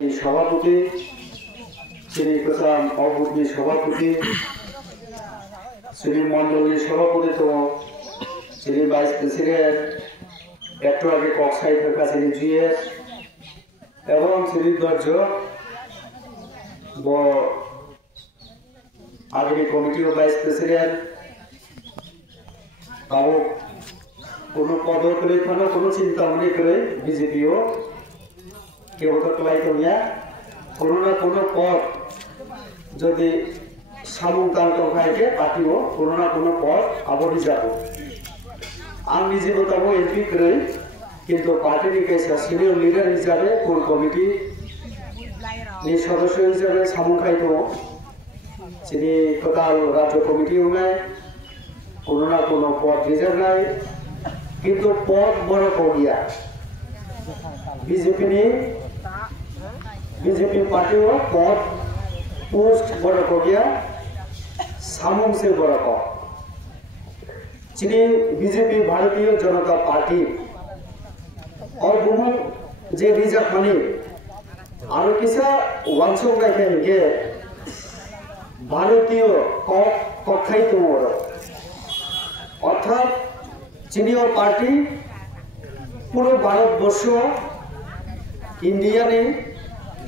সভাপতি শ্রী প্রধান অভূতি সভাপতি শ্রী মন্ডলী সভাপতি তো শ্রী ভাইস প্রেসিডেন্ট একটু আগে কক্সাই থাকা শ্রী জিএস এবং শ্রী দর্জ আগামী কমিটি ও ভাইস প্রেসিডেন্ট তাও কোনো পদপরিক্রমা কোনো চিন্তা মনে করে বিজেপিও কেউ তো ক্লাইতনিয়া কোনো না কোনো পদ যদি সামুদায়িক খাইকে পার্টিও কোনো না কোনো পদ আবরি যাব আমি নিজে বলতাম এমপি করে কিন্তু পার্টির কাছে সিনিয়র লিডার হিসাবে কোর কমিটি সদস্য হিসাবে সামু খাইতো তিনি টোটাল রাজ্য কমিটিও নেয় কোনো না কোনো পদ রিজার্ভ নাই কিন্তু পদ বড় করিয়া बीजेपी पार्टी पद पोस्ट बड़ा हो गया सामूह से बड़ा को चीनी बीजेपी भारतीय जनता पार्टी और बुमन जे रिजर्व मनी आरो किसा वांसों का कहेंगे भारतीय कक्षाई तो अर्थात चीनी और पार्टी पूरे भारत वर्ष इंडिया ने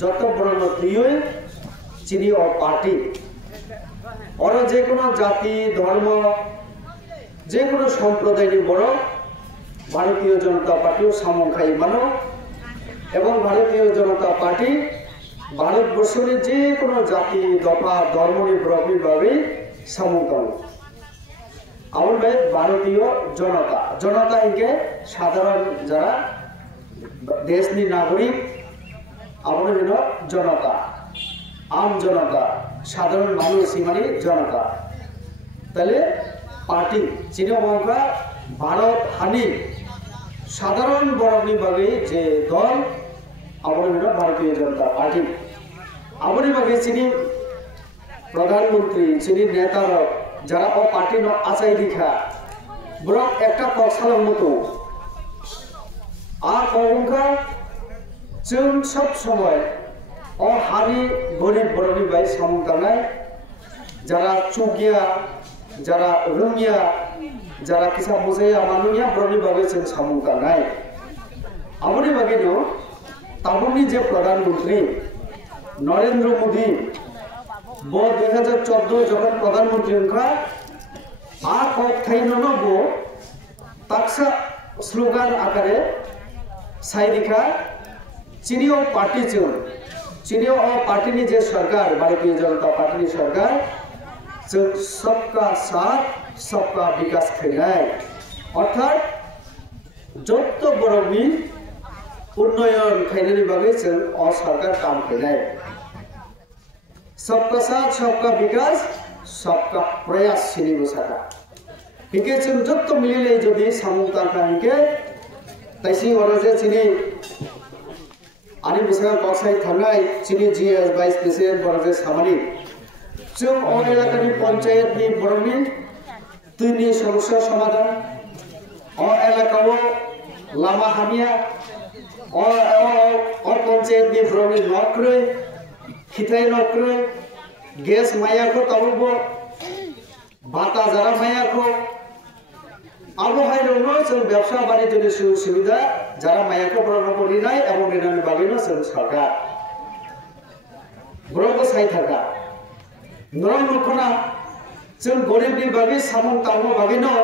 যত বড় প্রিয় চিনি ও পার্টি ওরা যে কোনো জাতি ধর্ম যে কোনো সম্প্রদায়ের বড় ভারতীয় জনতা পার্টিও সামঙ্খাই মানো এবং ভারতীয় জনতা পার্টি ভারতবর্ষের যে কোনো জাতি দফা ধর্ম নির্ভরভাবে সামঙ্খান আমার ভাই ভারতীয় জনতা ইনকে সাধারণ যারা দেশনি নাগরিক আমাদের জনতা আম জনতা সাধারণ মানুষ মানে জনতা তাহলে পার্টি চিনি মহকা ভারত হানি সাধারণ বরণীভাবে যে দল আমাদের ভারতীয় জনতা পার্টি আমাদের ভাবে চিনি প্রধানমন্ত্রী চিনি নেতারা যারা ও পার্টি আচাই দীক্ষা বরং একটা কৌশলের মতো আর কখনকার जों सब समय हानि गरीब बरनि बाय सामंतानाय जरा चुगिया जरा रोंगिया जरा किसा मुजया मानुया बरनि बागै जों सामंतानाय आमनि बागैनो ताबुनि जे प्रधानमंत्री नरेंद्र मोदी 2014 যখন প্রধানমন্ত্রী হনকা आ कक थाइनो बो ताक्सा स्लोगान आकारे साइरिखा चीनी और पार्टी चीनी और पार्टी ने जे सरकार भारतीय जनता पार्टी ने सरकार जो सबका साथ सबका विकास खैनाय अर्थात जत्तो बरमी उन्नयन खैनायनि बागै जों अ सरकार काम खैनाय सबका साथ सबका विकास सबका प्रयास चीनी बसाका हिके जों जत्तो मिलिले जदि सामुदान हिके ताइसि अरजे चीनी आनी बिसगा कक्साई थांनाय चीनी जीएस वाइस प्रेसिडेंट बरजे सामानि जों अ एलाकानि पंचायतनि बरनि दुइनि समस्या समाधान अ एलाकाव लामा हामिया अ पंचायतनि बरनि नक्रै खिथाय नक्रै गेस मायाखौ तावबो बाता जारा मायाखौ आबहावाय दङ जों व्यवसा बानिज्यनि सुबिदा যারা মায়াকে প্রণব করিনাই এবং রেনানি বাগিনো সরকার গ্রহ সাই থাকা নরম লক্ষণা जों গরিবনি বাগি সামন তামো বাগিনো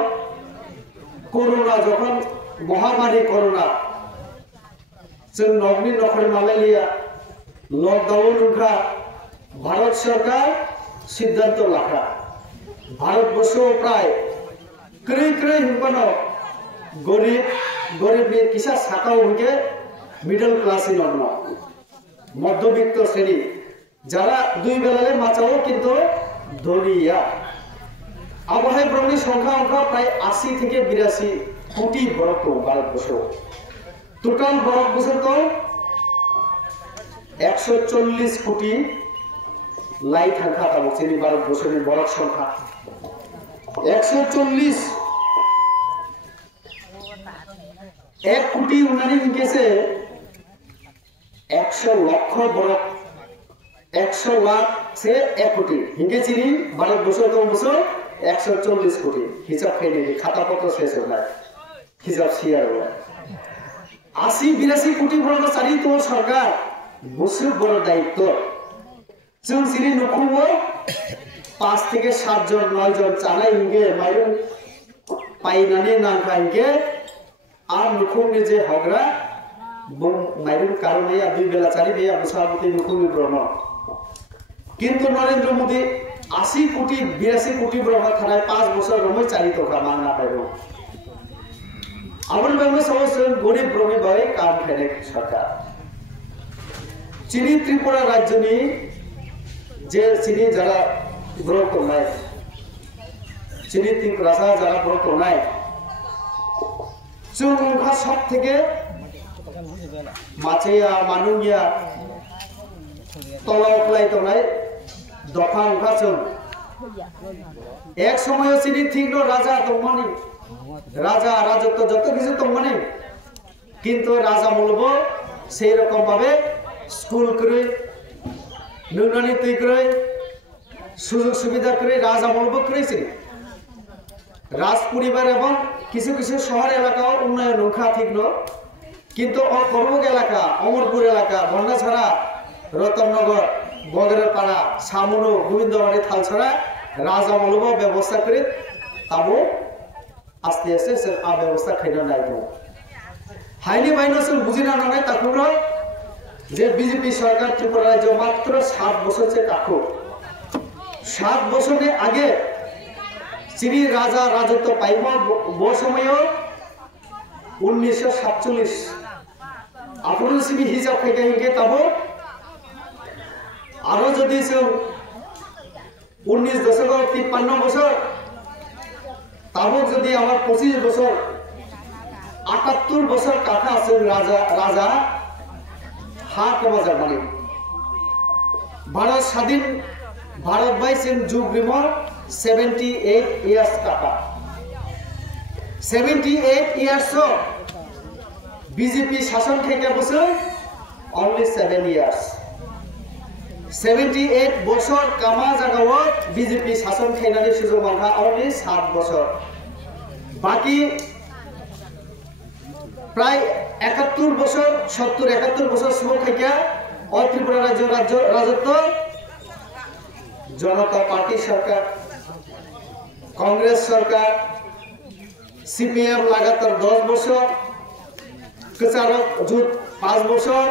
করোনা যখন মহামারী করোনা जों নগনি নখরে মালাইলিয়া লকডাউন উঠা ভারত সরকার সিদ্ধান্ত লাখা ভারতবর্ষ প্রায় ক্রে হিমপানো गरीब किसा साकाओ उनके मिडल क्लास मध्यबित्त श्रेणी जरा दुई बेलाले माचाओ किन्तु धनिया आबहावाय ब्रह्मनि संख्या अंका प्राय 80 থেকে 82 कोटी बरफ भारतबर्ष टोटाल बरफ बছর तो 140 कोटी लाई थांखा थामो चीनी भारतबर्षनि बरफ संख्या 140 1 কোটি উনানি হিংকেছে 100 100 লক্ষ বরফ 100 লাখ সে 1 কোটি হিংগে চিনি 12 বছর 10 বছর 140 কোটি হিসাব খেয়ে খাতাপত্র শেষ হয়ে যায় হিসাব শেয়ার হয় 80-82 কোটি বড় চারি তো সরকার বসে বড় দায়িত্ব जों सिरि नखौबो 5 থেকে 7 জন 9 জন চালাই हिंगे माइरं पाइनानै नांखा हिंगे आ नखौनि जे हग्रा माइरं कारणे आ 2 बेला चारि बे मुसाबती नखौनि ब्रह्म किंतु नरेंद्र मोदी 80 कोटी 82 कोटी ब्रह्म थानाय 5 বছর रमै चारि तका मांगना पाइबो आबन बायनो समस्या गरीब ब्रह्म बाय काम खेने सरकार चिनी त्रिपुरा राज्यनि जे चिनी जरा ब्रक तोनाय चिनी त्रिपुरा जरा ब्रक तोनाय जों उनखा सब থেকে माचेया मानुंगिया तलावलाय तोनाय दफा उनखा जों एक समय चिनी थिंगनो राजा दंमोन राजा राजत्व যত কিছু दंमोन কিন্তু রাজা মূলবো সেই রকম ভাবে স্কুল করে নুনানি তৈরি সুযোগ সুবিধা করে রাজ আমলবো করেছে রাজ পরিবার এবং কিছু কিছু শহর এলাকা উন্নয়ন নৌকা ঠিক ন কিন্তু করবক এলাকা অমরপুর এলাকা বন্যাছড়া রতননগর বগেরপাড়া সামুনো গোবিন্দবাড়ি থালছড়া রাজ আমলবো ব্যবস্থা করে তাবো আস্তে আস্তে আ ব্যবস্থা খাইনা নাইবো হাইনি বাইনসল বুঝিনা নাই তাকুরা যে বিজেপি সরকার ত্রিপুরা রাজ্য মাত্র 7 বছর से কাকু 7 বছরের আগে চিনি রাজা রাজত্ব পাইব বো সময় 1947 আপন সিবি হিসাব থেকে হিংকে তাবো আরো যদি 1953 বছর তাবো যদি আমার 25 বছর 78 বছর কাকা আছে রাজা রাজা हाथ बाजार माने भारत स्वाधीन भारत बाइसिन जुग रिमो 78 इयर्स काका 78 इयर्स बीजेपी शासन থেকে বছর only 7 years 78 বছর কামা জাগাও बीजेपी শাসন খাইনানি সুযোগ মানহা only 7 বছর বাকি প্রায় 71 বছর 70-71 বছর সময় থেকে ত্রিপুরা রাজ্য রাজত্ব জনতা পার্টি সরকার কংগ্রেস সরকার সিপিএম লাগাতার 10 বছর কচারক জুট 5 বছর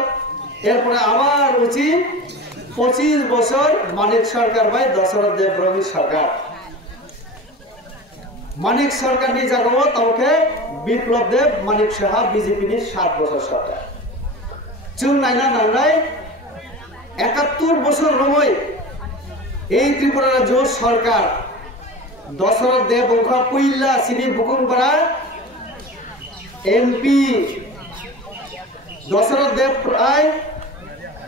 এরপরে আবার উচি 25 বছর মানিক সরকার ভাই দশরথ দেবব্রহ্মী সরকার मानिक सरकार नि जागाव तावके बिप्लब देव मानिक साहा बीजेपी नि 7 বছর सरकार जों नायना नांनाय 71 বছর রময় এই ত্রিপুরা রাজ্য সরকার দশরথ দেব বংশা পইলা সিনি বুকুমপাড়া এমপি দশরথ দেব প্রায়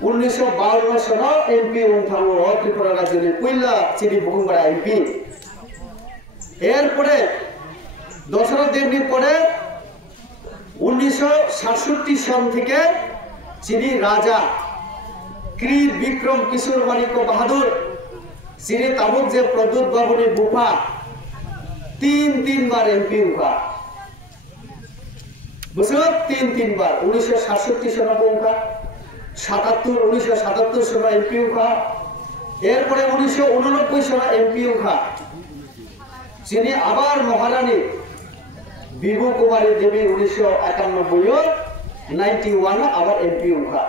1952 সন এমপি উঠানো ত্রিপুরা রাজ্যের পইলা সিনি বুকুমপাড়া এমপি এরপরে দশরথ দেবনীর পরে 1967 সন থেকে চিনি রাজা ক্রীর বিক্রম কিশোর মানিক বাহাদুর চিনি তাবুক যে প্রদ্যুৎ বাবুনি বুফা 3 বার এমপি উঠা বুঝলো 3 বার 1967 সন উঠা 1977 সন এমপি উঠা এরপরে 1989 সন এমপি উঠা যিনি আবার মহারানী বিভু কুমারী দেবী 1991 আবার এমপি উঠা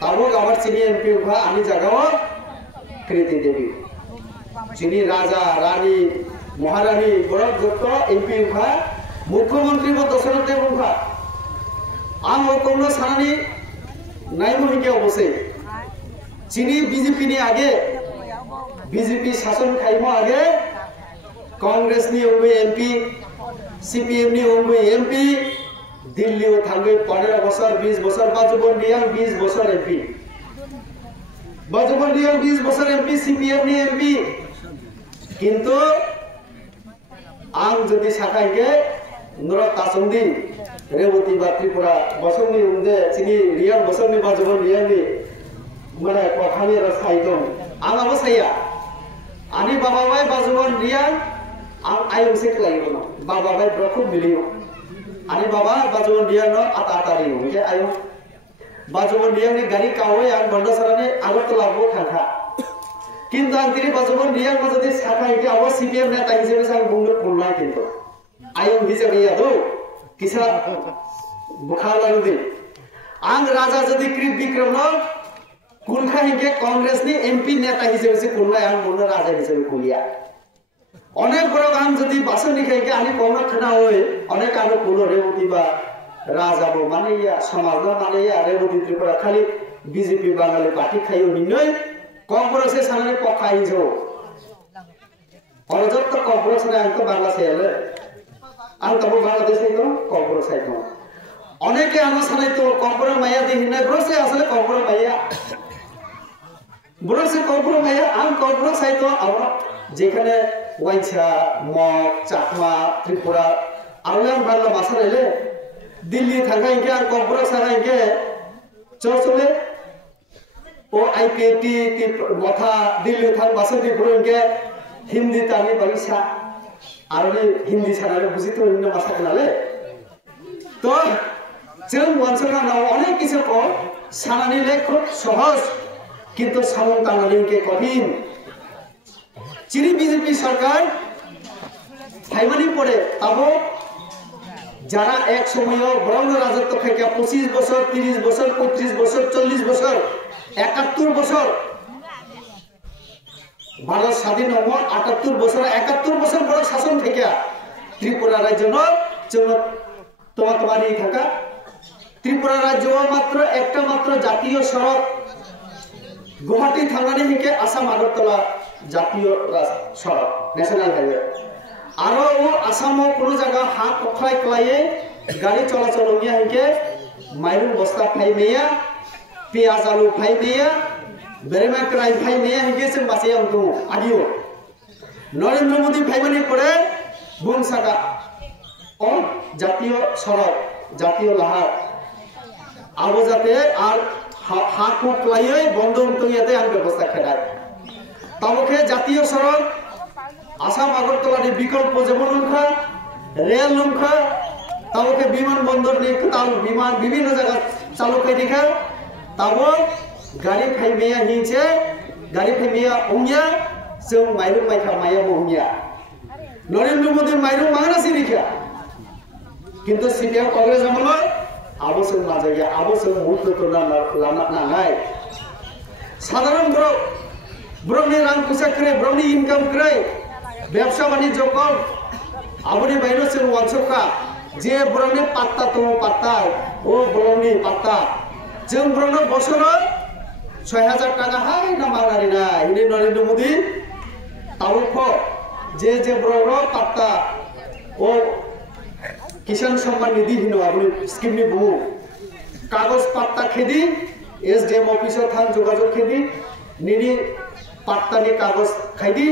তাবক আবার চিনি এমপি উঠা আমি জাগাও কৃতি দেবী চিনি রাজা রানী মহারানী বড় যত এমপি উঠা মুখ্যমন্ত্রী দশরথ দেব উঠা আং কোনো সারানি নাইবো হিকে অবশ্যই চিনি বিজেপি নি আগে বিজেপি শাসন খাইবো আগে कांग्रेस नि ओंबे एमपी सीपीएम नि ओंबे एमपी दिल्ली ओ थांगे 15 বছর 20 বছর बाजुबंडिया 20 বছর एमपी बाजुबंडिया 20 বছর एमपी सीपीएम नि एमपी किंतु आं जदि साखाइके नरक तासंदी रेवती बा त्रिपुरा बसंनि उन्दे चिनि रियां बसंनि बाजबन रियांनि माने कखानि रसाय दं आंआबो साया आनि बाबा बाय बाजबन रियां आं आयं से क्लायो न बाबा बाय ब्रखु मिलियो आनि बाबा बाजबन रियां न आता आता रियो के आयं बाजबन रियां नि गारि कावै आं बन्दसरानि आगरतला बो थांखा किन्तु आं तिनि बाजबन रियां को जदि साखाय के आवा सीपीएम नेता हिसाबै सां बुंनो खुलनाय किन्तु आयं हिसाबै यादो किसा बुखार दी आंग राजा जदि कृप विक्रम कुलखा हिंके कांग्रेस नि एमपी नेता हिसाबै से कुलनाय आं बुंनो राजा हिसाबै कुलिया अनेक बड़ आं जदि बासन निखाय के आनि कौना खना होय अनेक आनो कुलो रेवती बा राजा बो माने या समाज न माने या रेवती त्रिपुरा खाली बीजेपी बांगाली पार्टी खायो हिनय कांग्रेस से सामने पखाइ जो और जब तक कांग्रेस ने आंको बांग्ला सेले आं तब बांग्लादेश तो कांग्रेस है तो अनेके आनो सानै तो कांग्रेस माया दि हिनय ब्रसे आसले कांग्रेस माया ब्रसे कांग्रेस माया आं कांग्रेस है तो अब जेखाने वाइचा मग चाकमा त्रिपुरा आंलां बांग्ला भाषा रेले दिल्ली थांगा इनके आं कांग्रेस थांगा इनके चले ओ आईपीटी की मथा दिल्ली थांग भाषा त्रिपुरा इनके हिंदी तानि बागिसा आरो हिंदी सानाले बुजितो हिंदी भाषा नाले तो जों वंशना नाव अनेक किछु को सानानि ले खुब सहज किंतु सामन तांगानि के कठिन चिनी बीजेपी सरकार फाइमानि पड़े ताबो যারা এক সময় ব্রাউন রাজত্ব থেকে 25 বছর 30 বছর 35 বছর 40 বছর 71 বছর ভারত স্বাধীন হওয়ার 78 বছর 71 বছর বড় শাসন থেকে ত্রিপুরা রাজ্য তোমারি থাকা ত্রিপুরা রাজ্য মাত্র একটা মাত্র জাতীয় সড়ক গুয়াহাটি থানানি থেকে আসাম আগরতলা জাতীয় সড়ক ন্যাশনাল হাইওয়ে आरो वो आसाम कोनो जगह हा पखलाय क्लाये गाड़ी चलाचल होगिया हिके माइरु बस्ता फाइमेया पियाज आलु फाइमेया बेरेमा क्राइ फाइमेया हिके जों बासे अंगो आदियो नरेंद्र मोदी फाइमानि पड़े बुंसागा और जातीय सड़क जातीय लाहार आबो जाते आर हा पखलाये बंद उंतयाते आं व्यवस्था खेलाय ताबोखे जातीय सड़क आसाम আগরতলাनि विकल्प जेबन लंखा रेल लंखा ताबोके विमान बंदर नि ताल विमान विभिन्न जगह चालू खाइ दिखा ताबो गाड़ी फाइमेया हिंचे गाड़ी फाइमेया उंगिया जों माइरु माइखा माया उंगिया नरेंद्र मोदी माइरु मांगना सिरिखा किंतु सीपीएम कांग्रेस আমলে আবসং নাজাইয়া আবসং মুক্ত করনা লানা নাঙাই সাধারণ ব্রমনি রাং কুসা করে ব্রমনি ইনকাম করে ব্যবসা বাণিজ্য কম আবনি বাইরে जों वानसका जे ब्रमनि पात्ता तो पात्ता ओ ब्रमनि पात्ता जों ब्रमनो बसर 6000 টাকা हाय ना मांगनानै ना हिनि नरेंद्र मोदी तावखो जे ब्रमनो पात्ता ओ किसान सम्मान निधि हिनो आबनि स्किमनि बुङो कागज पात्ता खेदि एसडीएम अफिसाव थां जोगाजोग खेदि निनि पात्तानि कागज खाइदि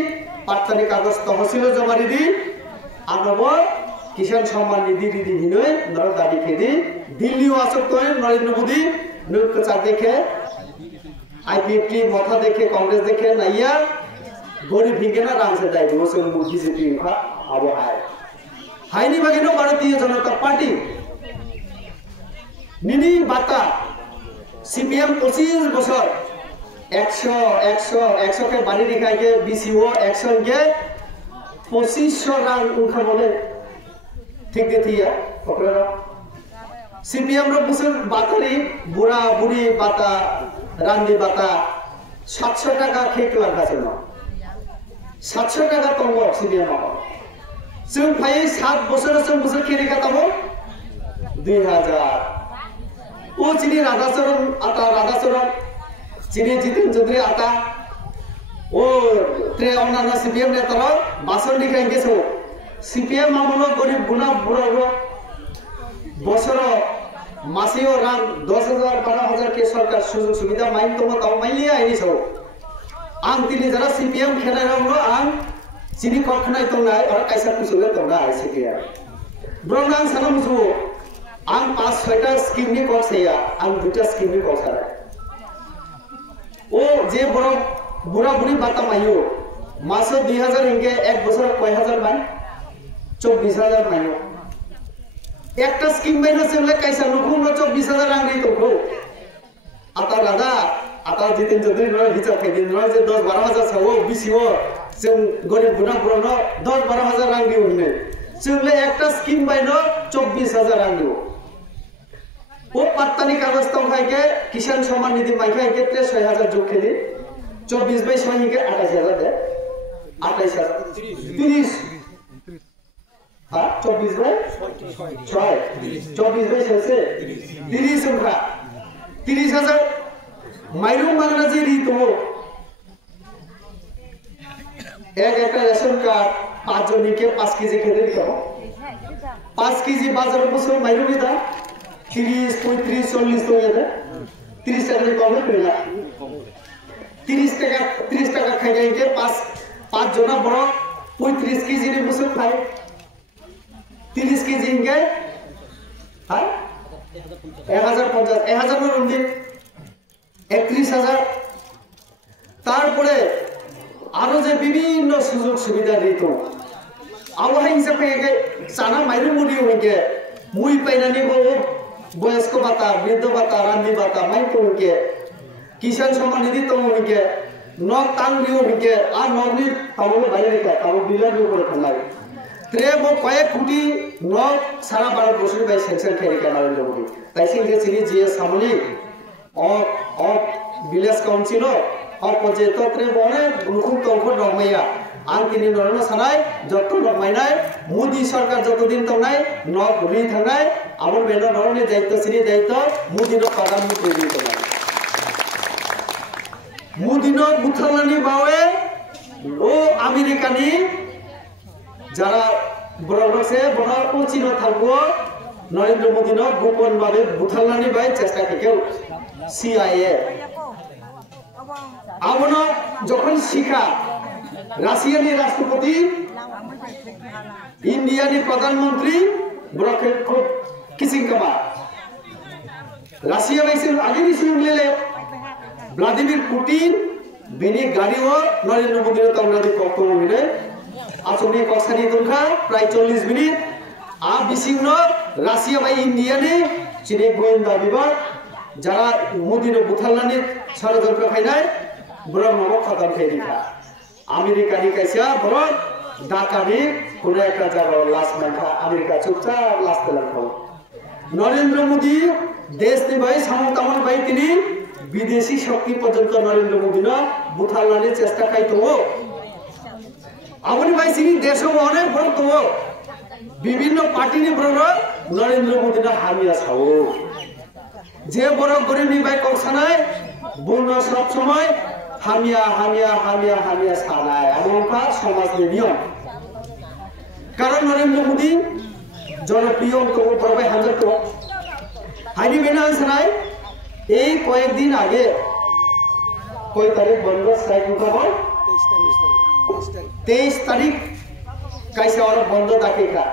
पात्तानि कागज तहसिल जमा दी आनब किसान सम्मान निधि दी हिनै नर दाबी खेदी दिल्ली आसक तो नरेंद्र मोदी नोकचा देखे आईपीएफटी मथा देखे कांग्रेस देखे नाइया गरीब हिंगेना रां से दाय बोसों बीजेपी इंखा आबो हायनि बागेनो भारतीय जनता पार्टी निनी बाता सीपीएम 25 बছর 100 के बाड़ी दिखाई के बीसीओ 100 के 2500 रां उनका बोले ठीक देती है पकड़ा सीपीएम रो बुसर बातारी बुरा बुरी बाता रांदी बाता 700 টাকা खेक लागा चलो 700 টাকা तंगो सीपीएम जों फाय 7 বছর जों बुसर खेरी का तबो 2000 ओ चिनी राधाचरण चिनी जितेन चौधरी आता ओ ट्रे अन्ना सीपीएम ने तरह बासन दिखाई के सो सीपीएम मामलो गरीब गुना बुरा बसर मासियो रां 10,000 12,000 के सरकार सुजुग सुविधा माइन तो मत माइलिया आइनि सो आं तिनि जरा सीपीएम खेनाय रंगो आं चिनी कखनाय तंनाय और कायसा कुसुले तंना आइसेकिया ब्रनां सानम सु आं 5-6टा स्कीमनि कल सैया आं 2टा स्कीमनि कल सारा ओ जे बरो बुरा बुरी बाता मायो मासो 2000 हिंगे एक बছর কয় হাজার মান 24000 मायो একটা স্কিম বাইনা সেলে কাইসা নুকুম 24000 রাং নি তো आता दादा आता जितेन चौधरी न हिसाब खाइदिन न जे 10-12,000 सावो बिसिओ जों गरीब गुनाफोरनो 10-12,000 रां दिउ होननो जोंले एकटा स्कीम बायनो 24000 रां दिउ ओ पात्तानि कागज दं खायके किसान सम्मान निधि माइखा के 6000 जोग खेलि 24 बाय 6 के 28000 दे 28000 30 हां 24 बाय 6 24 बाय 6 से 30 संख्या 30,000 माइरं मांगना जे रितो एक रेशन कार्ड 5 जन के 5 केजी खेदे दिखाओ 5 केजी बाजार में बसो माइरं नि दाम 30 35 40 तो ये 30 টাকা কম পেলা 30 টাকা খাই যায় যে 5 জনা বড় 35 কেজি রে বসে খায় 30 কেজি ইনকে হ্যাঁ 1050 নো রুন্দি 31000 তারপরে আরো যে বিভিন্ন সুযোগ সুবিধা দিত আবহাওয়া হিসাবে চানা মাইরু মুদি হইকে মুই পাইনানি বয়স্ক ভাতা বৃদ্ধ ভাতা রান্ধি ভাতা মাই তো হইকে কিষাণ সম্মান নিধি তো হইকে নক তাং দিও হইকে আর নগনি তামলে বাইরে কা তাম বিলার উপরে থালাই ত্রে বো কয়েক কোটি নক সারা ভারতবর্ষের বাই সেকশন খেরিকা নরেন্দ্র মোদি তাই সিংহে চিনি জিএ সামলি of village council of panchayat ত্রে বনে রুকুম তংখ দমাইয়া आं दिनै नरनो सानाय जत्तो दमायनाय मोदी सरकार जतदिन तंनाय नक रि थांनाय आबन बेनो नरनि दायित्व सिनि दायित्व मोदीनो प्रधानमंत्री नि तंनाय मोदीनो बुथारनानि बावे ओ आमेरिकानि जारा बरगसे बना उचिनो थागो नरेंद्र मोदीनो गोपन भाबे बुथारनानि बाय चेष्टा केकेउ CIA आबनो जखन शिखा রাশিয়ানি রাষ্ট্রপতি ইন্ডিয়ানি প্রধানমন্ত্রী ব্রকেট খুব কিসিং কামা রাশিয়া বাইসে আগে নিছিলেন লেলে ভ্লাদিমির পুতিন বেনি গাড়িও নরেন্দ্র মোদীর তামনাদি বক্তব্য মিলে আসনি কসানি দরকার প্রায় 40 মিনিট আ বিসিংন রাশিয়া বাই ইন্ডিয়ানি চিনি গোয়েন্দা বিভাগ যারা মোদীর বুথালনানি ষড়যন্ত্র খাইনায় ব্রহ্ম খতম খেয়ে দিখা আমেরিকানি কাইসা বড় ঢাকানি কোন একটা জায়গা লাস্ট মাইখা আমেরিকা চুপচাপ লাস্ট লাগাও নরেন্দ্র মোদী দেশ নি ভাই সামতামন ভাই তিনি বিদেশি শক্তি পর্যন্ত নরেন্দ্র মোদী না বুথালানি চেষ্টা খাইতো আপনি ভাই সিনি দেশ অনেক বড় তো বিভিন্ন পার্টি নি বড় নরেন্দ্র মোদী না হামিয়া ছাও যে বড় গরিব ভাই কৌশানায় বন্য সব সময় হামিয়া হামিয়া হামিয়া হামিয়া সানায় এমনটা সমাজের নিয়ম কারণ নরেন্দ্র মোদী জনপ্রিয় তো প্রভাবে হাজার তো হাইনি বেনা সানায় এই কয়েকদিন আগে কয় তারিখ বন্ধ স্ট্রাইক উঠাবো 23 তারিখ কাইসা আর বন্ধ ডাকে কা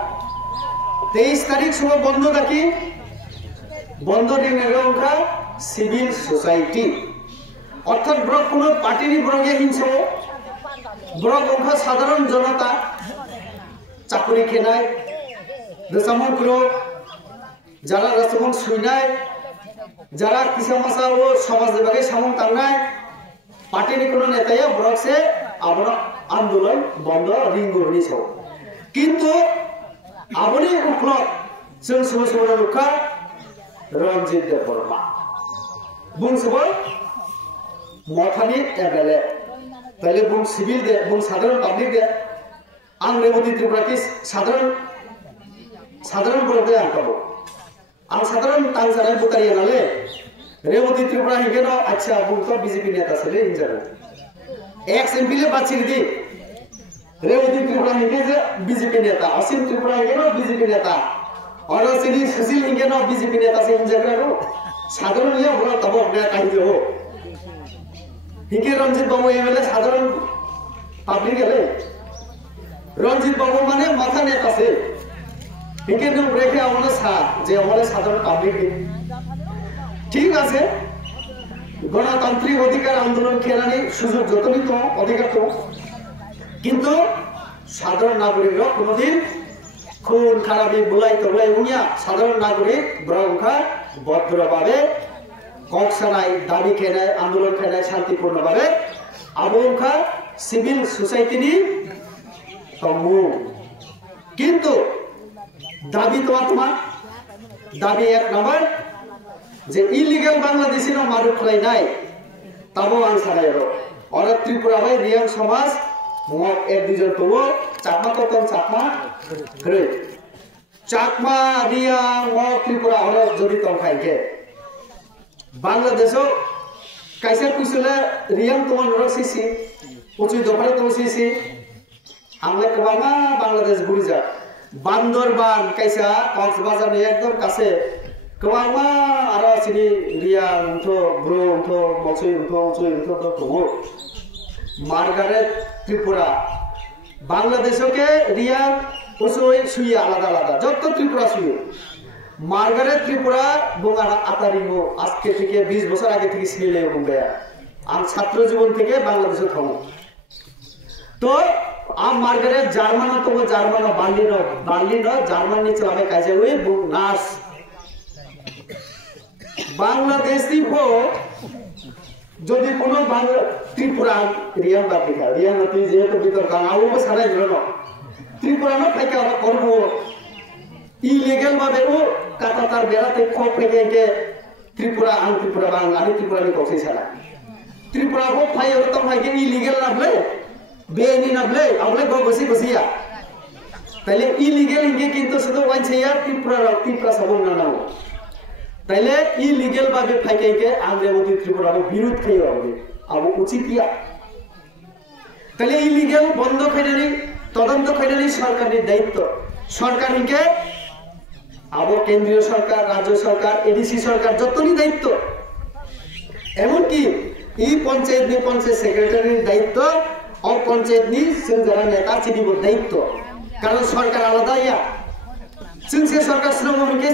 23 তারিখ সময় বন্ধ ডাকি বন্ধ দিনে উঠা সিভিল সোসাইটি অর্থাৎ ব্রক কোন পার্টিনি ব্রগে হিংসা ব্রক অংশ সাধারণ জনতা চাকরি খেনায় রেসামন গ্রুপ যারা রেসামন সুইনায় যারা কিসামাসা ও সমাজ বিভাগে সামন টাঙ্গায় পার্টিনি কোন নেতায়া ব্রকসে আমরা আন্দোলন বন্ধ রিঙ্গুরনি সব কিন্তু আপনি উপলক जों सुबह रुखा रंजित देवबर्मा बुंसबो मथानि एमएलए ताले बुं सिविल दे बुं साधारण पब्लिक दे आं रेवती त्रिपुरा की साधारण बरदे आं कबो आं साधारण तांजानाय बुतारिया नाले रेवती त्रिपुरा हिगेनो अच्छा बुं तो बीजेपी नेता सले हिंजारो एक्स एमपीले बाचिरदि रेवती त्रिपुरा हिगे जे बीजेपी नेता असीम त्रिपुरा हिगेनो बीजेपी नेता और सिनी सुशील हिगेनो बीजेपी नेता से हिंजारो साधारण ये बड़ा तबो ने काहिजे हो हिगे रंजित बाबू एमएलए साधारण पब्लिक है रंजित बाबू माने माथा नेता से এখানে রেখে আমাদের যে আমাদের সাধারণ পাবলিক ঠিক আছে গণতান্ত্রিক অধিকার আন্দোলন খেলানি সুযোগ যতই তো অধিকার তো কিন্তু সাধারণ নাগরিকরা কোনোদিন খুন খারাপি বুলাই তবলাই উনিয়া সাধারণ নাগরিক ব্রহ্মা ভদ্রভাবে কক্সানায় দাবি খেনায় আন্দোলন খেনায় শান্তিপূর্ণভাবে আবহাওয়া সিভিল সোসাইটি কিন্তু দাবি তোমার দাবি এক নম্বর যে ইলিগাল বাংলাদেশি মারু খেলাই নাই তাবো আং সারাই ওরা ত্রিপুরা ভাই রিয়াং সমাজ মক এক দুজন তবু চাকমা তখন চাকমা ঘরে চাকমা রিয়াং মক ত্রিপুরা ওরা যদি তংখাইকে বাংলাদেশও কাইসা কুইসলে রিয়াং তোমার ওরা সিসি প্রচুর দফারে তো সিসি আমরা কেবাঙা বাংলাদেশ ঘুরি যা বান্দরবান কাইসা কক্সবাজার একদম কাছে কেবাঙা আরো চিনি রিয়াং উঠো ব্রো উঠো মচুই উঠো উচুই উঠো তো তবু মার্গারেট ত্রিপুরা বাংলাদেশকে রিয়াং উচুই সুই আলাদা আলাদা যত ত্রিপুরা সুই মার্গারেট ত্রিপুরা বোঙারা আতারিগো আজকে থেকে 20 বছর আগে থেকে সিলে বুঙ্গায়া আম ছাত্র জীবন থেকে বাংলাদেশে থামো তো আম মার্গারেট জার্মান তো জার্মান বার্লিন জার্মানি চলাবে কাজে ওই নার্স বাংলাদেশি ভো যদি কোনো বাংলা ত্রিপুরা রিয়াং বাপিকা রিয়াং তুই যেহেতু ভিতর গাঁও সারাই দিল না ত্রিপুরা না পাইকে আমরা করবো ইলিগেল ভাবে ও কাটা তার বেড়াতে খপ রেখে ত্রিপুরা আন ত্রিপুরা বাংলা আমি ত্রিপুরা নিয়ে কৌশল ছাড়া ত্রিপুরা ও ফাই ওর তো ভাইকে ইলিগেল নাবলে বেআইনি নাবলে আমলে বসি বসিয়া তাইলে ইলিগেল ইনকে কিন্তু শুধু ওয়ান ছাইয়া ত্রিপুরা সবন না নাও তাইলে ইলিগেল ভাবে ফাইকে আমরা মধ্যে ত্রিপুরা বিরোধ খাই হবে আবু উচিত ইয়া তাইলে ইলিগেল বন্ধ খাইনি তদন্ত খাইনি সরকারের দায়িত্ব সরকারকে আবো কেন্দ্রীয় সরকার রাজ্য সরকার এডিসি সরকার যতনি দায়িত্ব এমনকি এই পঞ্চায়েত সেক্রেটারির দায়িত্ব ও পঞ্চায়েত নি যারা নেতা চিনিব দায়িত্ব কারণ সরকার আলাদা ইয়া সে সরকার শ্রমকে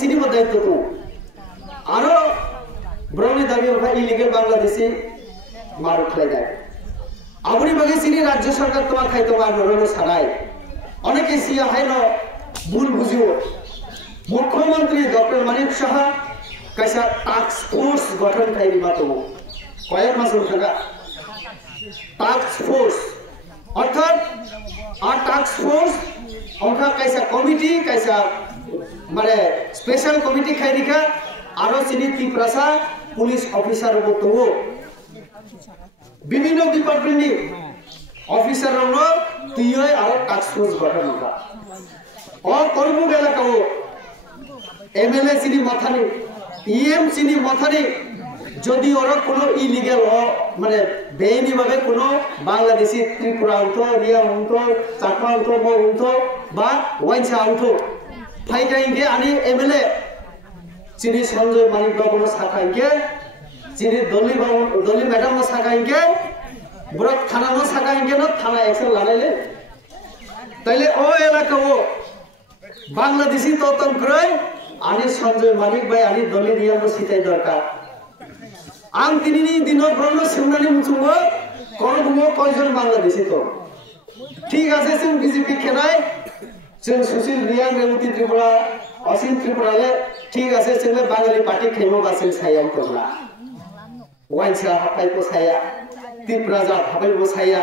চিনিব দায়িত্ব তো আরো ব্রহ্মী দাবি ওঠা ইলিগেল বাংলাদেশি মারু খেলে যায় আপনি বাকি চিনি রাজ্য সরকার তোমার খাই তোমার নরম ছাড়াই অনেকে সিয়া হয় না ভুল বুঝিও মুখ্যমন্ত্রী doctor Manik Saha কাইসা task force গঠন খাইনি মাতো কয়েক মাস থাকা টাস্ক ফোর্স অর্থাৎ আর টাস্ক ফোর্স অঙ্কা কাইসা কমিটি কাইসা মানে স্পেশাল কমিটি খাই নিখা আরো চিনি ত্রিপুরা পুলিশ অফিসার মতো বিভিন্ন ডিপার্টমেন্ট অফিসার তুই আরো টাস্ক ফোর্স গঠন করা ও করবো এলাকাও এমএলএ চিনি মাথানি ইএম চিনি মাথানি যদি ওরা কোনো ইলিগেল মানে বেআইনি ভাবে কোনো বাংলাদেশি ত্রিপুরা উঠো রিয়া উঠো চাকমা উঠো মো উঠো বা ওয়াইনসা উঠো ফাইটাইকে আনি এমএলএ চিনি সঞ্জয় মানিক বাবু শাখাইকে চিনি দলি ম্যাডাম শাখাইকে ব্রক থানা শাখাইকে না থানা অ্যাকশন লাগাইলে তাইলে ও এলাকা ও বাংলাদেশি ততন্ত্র আনি সঞ্জয় মানিক ভাই আনি দলি রিয়া সিটাই দরকার আম তিনি দিন ব্রহ্ম সিমনানি মুচুঙ্গ করবো কয়জন বাংলাদেশি তো ঠিক আছে जों বিজেপি খেলায় जों সুশীল রিয়াং রেবতী ত্রিপুরা অসীম ত্রিপুরালে ঠিক আছে जोंले বাঙালি পার্টি খেমো গাছে ছায়াম করলা ওয়াইসা হাপাইকো ছায়া ত্রিপুরা যা হাপাইকো ছায়া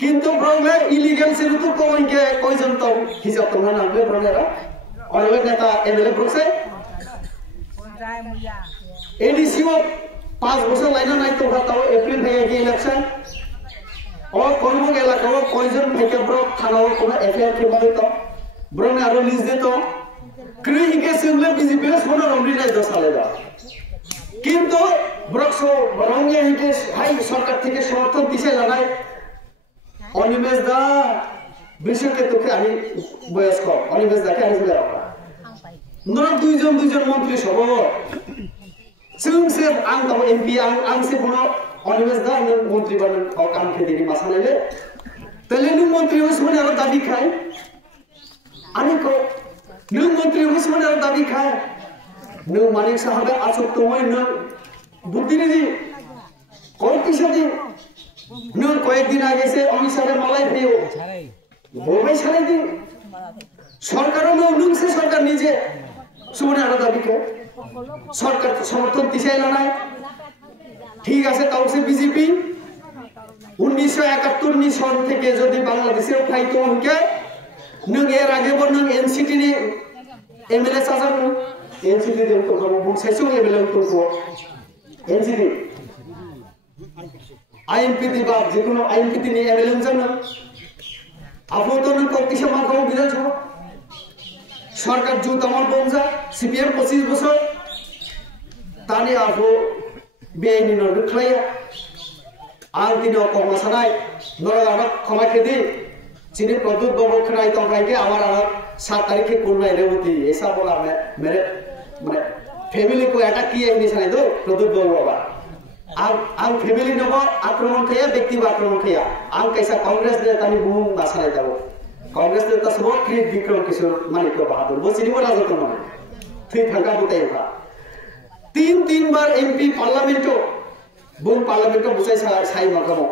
কিন্তু ব্রহ্মে ইলিগাল সেরুতু কোইকে কয়জন তো হিসাব তো না বলে ব্রহ্মেরা অনেক নেতা এমএলএ ব্রুকসে এডিসিও 5 বছর লাইন নাই তো তাও এপ্রিল থেকে কি ইলেকশন ও করবো এলাকা ও কয়জন থেকে ব্রক থানাও কোনো এফআইআর কেমন তো ব্রনে আরো লিস্ট দিত ক্রি হিকে সিমলে বিজেপি সোনা রমরি নাই 10 সালে দাও কিন্তু ব্রকসো রঙে হিকে হাই সরকার থেকে সমর্থন দিছে লাগাই অনিমেষ দা বিশেষকে তোকে আমি বয়স্ক অনিমেষ দাকে আমি বলে রাখা নর দুইজন মন্ত্রী সব जोंसे आं दाव एमपी आं से बुनो अनिमेष दा मंत्री बान काम खेदिनि मासानाले तले नु मंत्री हो सोने आरो दाबी खाय आनी को नों मंत्री मुसलमान दाबी खाए नों मानिक साहब आचक तो नों बुद्धि नहीं कौन किसा दी नों कয়েক दिन आगे से अमित शाह मलाई फियो बोबाई साले दी सरकार नों से सरकार निजे सुमने आरो दाबी खाए सरकार समर्थन दिशाय लानाय ठीक আছে তাও সে বিজেপি 1971 नि सन থেকে যদি বাংলাদেশের ফাইতো হকে नों एर आगेबो नों एनसीटी नि एमएलए साजान एनसीटी जों तो बुंसाइसो एमएलए तो एनसीटी आईएमपी बा जेकुनो आईएमपी नि एमएलए जों आपो तो नों कक्तिसा माखौ बिधानसभा सरकार जु तमल बंजा सीपीएम 25 বছর तानि आपो बेनि नरगु खलाया आं दिनो कमसानाय नरगाना खमाखेदि चीनी प्रदूत बाबू खनाई तो भाई के हमारा 7 तारीख के कुल रेवती ऐसा बोला मेरे फैमिली को अटैक किया नहीं सने दो प्रदूत बाबू बाबा आम फैमिली नबो आक्रमण किया व्यक्ति आक्रमण किया आम कैसा कांग्रेस ने तानी बुम बासनाय दाबो कांग्रेस ने तो सब क्रित विक्रम किशोर मानिक बहादुर वो सिनी बोला जातो ना थी फंका बुताई था 3 बार एमपी पार्लियामेंटो बुम पार्लियामेंटो बुसाई साई मकामो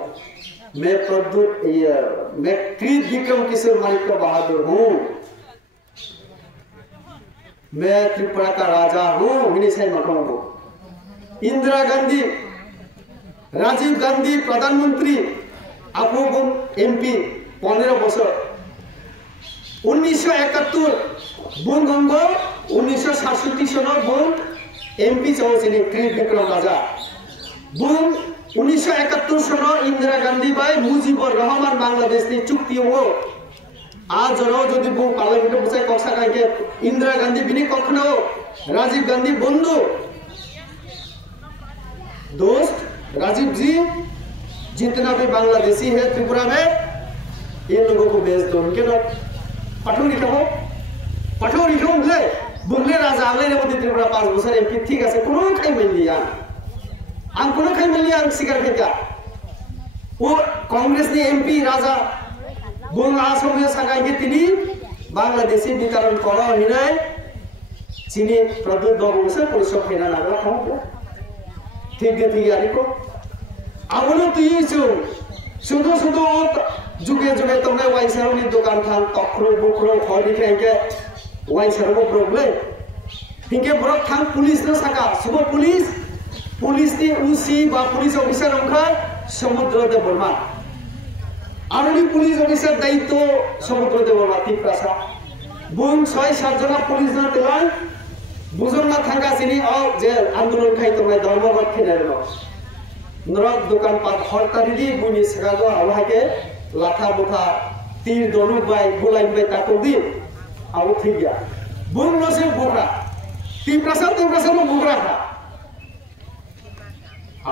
मैं प्रदूत मैं क्रित विक्रम किशोर मानिक बहादुर हूँ मैं त्रिपुरा का राजा हूँ मिनिसाई मकामो इंदिरा गांधी राजीव गांधी प्रधानमंत्री आपो बुम एमपी 15 বছর 1971 बुम गंगो 1967 सनर बुम एमपी चौचिनी क्रित विक्रम राजा बुम 1971 सनो इंदिरा गांधी बाय मुजिबुर रहमान बांग्लादेश नि चुक्ति हो आज जरो जदि बु पार्लियामेंट बसाय कक्सा काके इंदिरा गांधी बिनि कखनो राजीव गांधी बंधु दोस्त राजीव जी जितना भी बांग्लादेशी है त्रिपुरा में इन लोगों को भेज दो उनके ना पठोरी ले बुंगले राजा आले ने मध्य त्रिपुरा 5 বছর एमपी ठीक আছে কোনো খাই মিলিয়া आं कोनो खाई मिलिया आं सिगार फेंका वो कांग्रेस ने एमपी राजा बुंग आसमने सगाई के तिनी बांग्लादेशी वितरण करो हिनाय चीनी प्रदूत बाबू से पुलिस फेना नागला खाओ ठीक यारी को आबनो तुई सुदो जुगे तमने वाइसारोनी दुकान थां तखरो बुखरो हरि खेंके वाइसारो प्रॉब्लेम हिंके ब्रक थां पुलिस न सका सुबो पुलिस नि उसी बा पुलिस ऑफिसर अंखा समुद्र दे बर्मा आरोनी पुलिस ऑफिसर दायित्व समुद्र दे बर्मा तिप्रासा बुं 6-7 जना पुलिस ना तेलान बुजन ना थांगा सिनी औ जे आंदोलन खाइ तमय धर्मगत खेनेरो नरक दुकान पात हरतारि दि बुनि सगागो आवाके लाथा बुथा तीर दोनु बाय बुलाइन बाय ताकोदि आउ थिया बुं न से बुरा तिप्रासा न बुरा था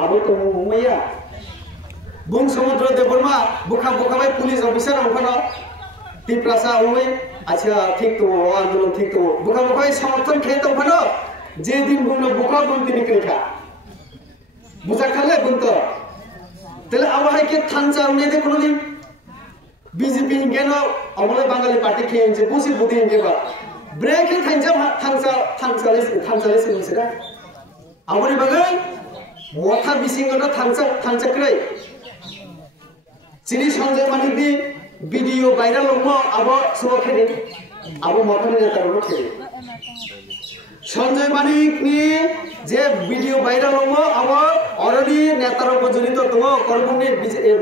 आबो तो मुमैया बुंग समुद्र दे बर्मा बुखा बाय पुलिस ऑफिसर अंखना तिप्रासा उमै अच्छा ठीक तो आंदोलन ठीक तो बुखा समर्थन खेत अंखना जे दिन बुंग बुखा बुंति निकलखा बुझा खाले बुंत तेले आवाहाय के थांचा उनै दे कोनो दिन बीजेपी गेनो अमले बांगाली पार्टी खेंजे बुसि बुदि गेबा ब्रेक थांचा ले सिनसेरा आबोनि बागै मोथा बिसिंगनो थांचक्रै चिनी संजय मानिक दी वीडियो वायरल होमो आबो सोखेनि आबो मोथानि नेतारो खेरि संजय मानिक नि जे वीडियो वायरल होमो आबो अलरेडी नेतारो जनित दङ करमुनि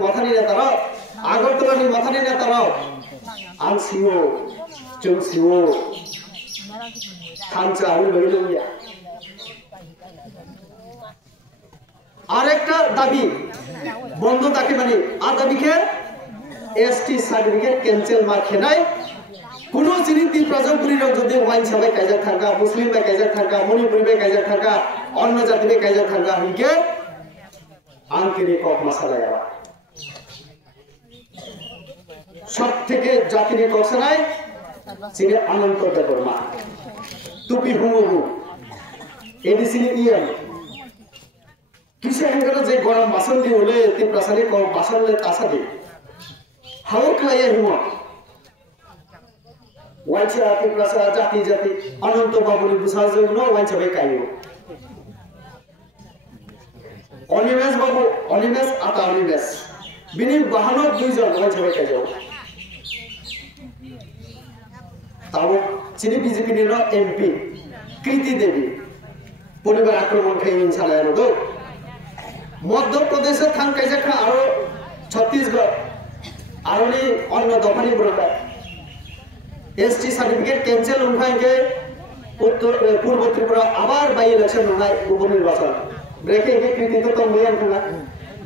मोथानि नेतारो आगरतलानि मोथानि नेतारो आं सिओ जों सिओ थांचा आउनि बागै आरेकटा दाबी बंद ताके माने आ दाबी के एसटी सार्टिफिकेट कैंसिल मा खेनाय कोनो चिनि त्रिपुराजपुरी रं जदि वाइन सबाय कायजा थांगा मुस्लिम बाय कायजा थांगा मणिपुरी बाय कायजा थांगा अन्य जाति बाय कायजा थांगा हिके आं तिनि कक मसालाया सब থেকে জাতিनि কক্সনাय চিনি अनंत देबर्मा टुपी हुमु एडिसिनि इएम किसे हंगरा जे गरम बासन दी होले ती प्रसारी को बासन ले तासा दी हाउ खाया हिमो वाइचा तिप्रासा जाति जाति अनंत बाबुनि बुसाजोंनो वाइचा बे कायो अनिमेश बाबु अनिमेश आता अनिमेश बिनि बाहानो दुइजन वाइचा बे कायो ताबो चिनि बीजेपी नि एमपी कृति देवी परिवार आक्रमण खाइन सालायनो दो मध्य प्रदेश थां काइजाखा आरो छत्तीसगढ़ आरोनि अन्य दफानि बरका एसटी सर्टिफिकेट कैंसिल उनखाइके उत्तर पूर्व त्रिपुरा आबार बाई इलेक्शन होनाय उपनिर्वाचन ब्रेके के कृति तो मेन थांगा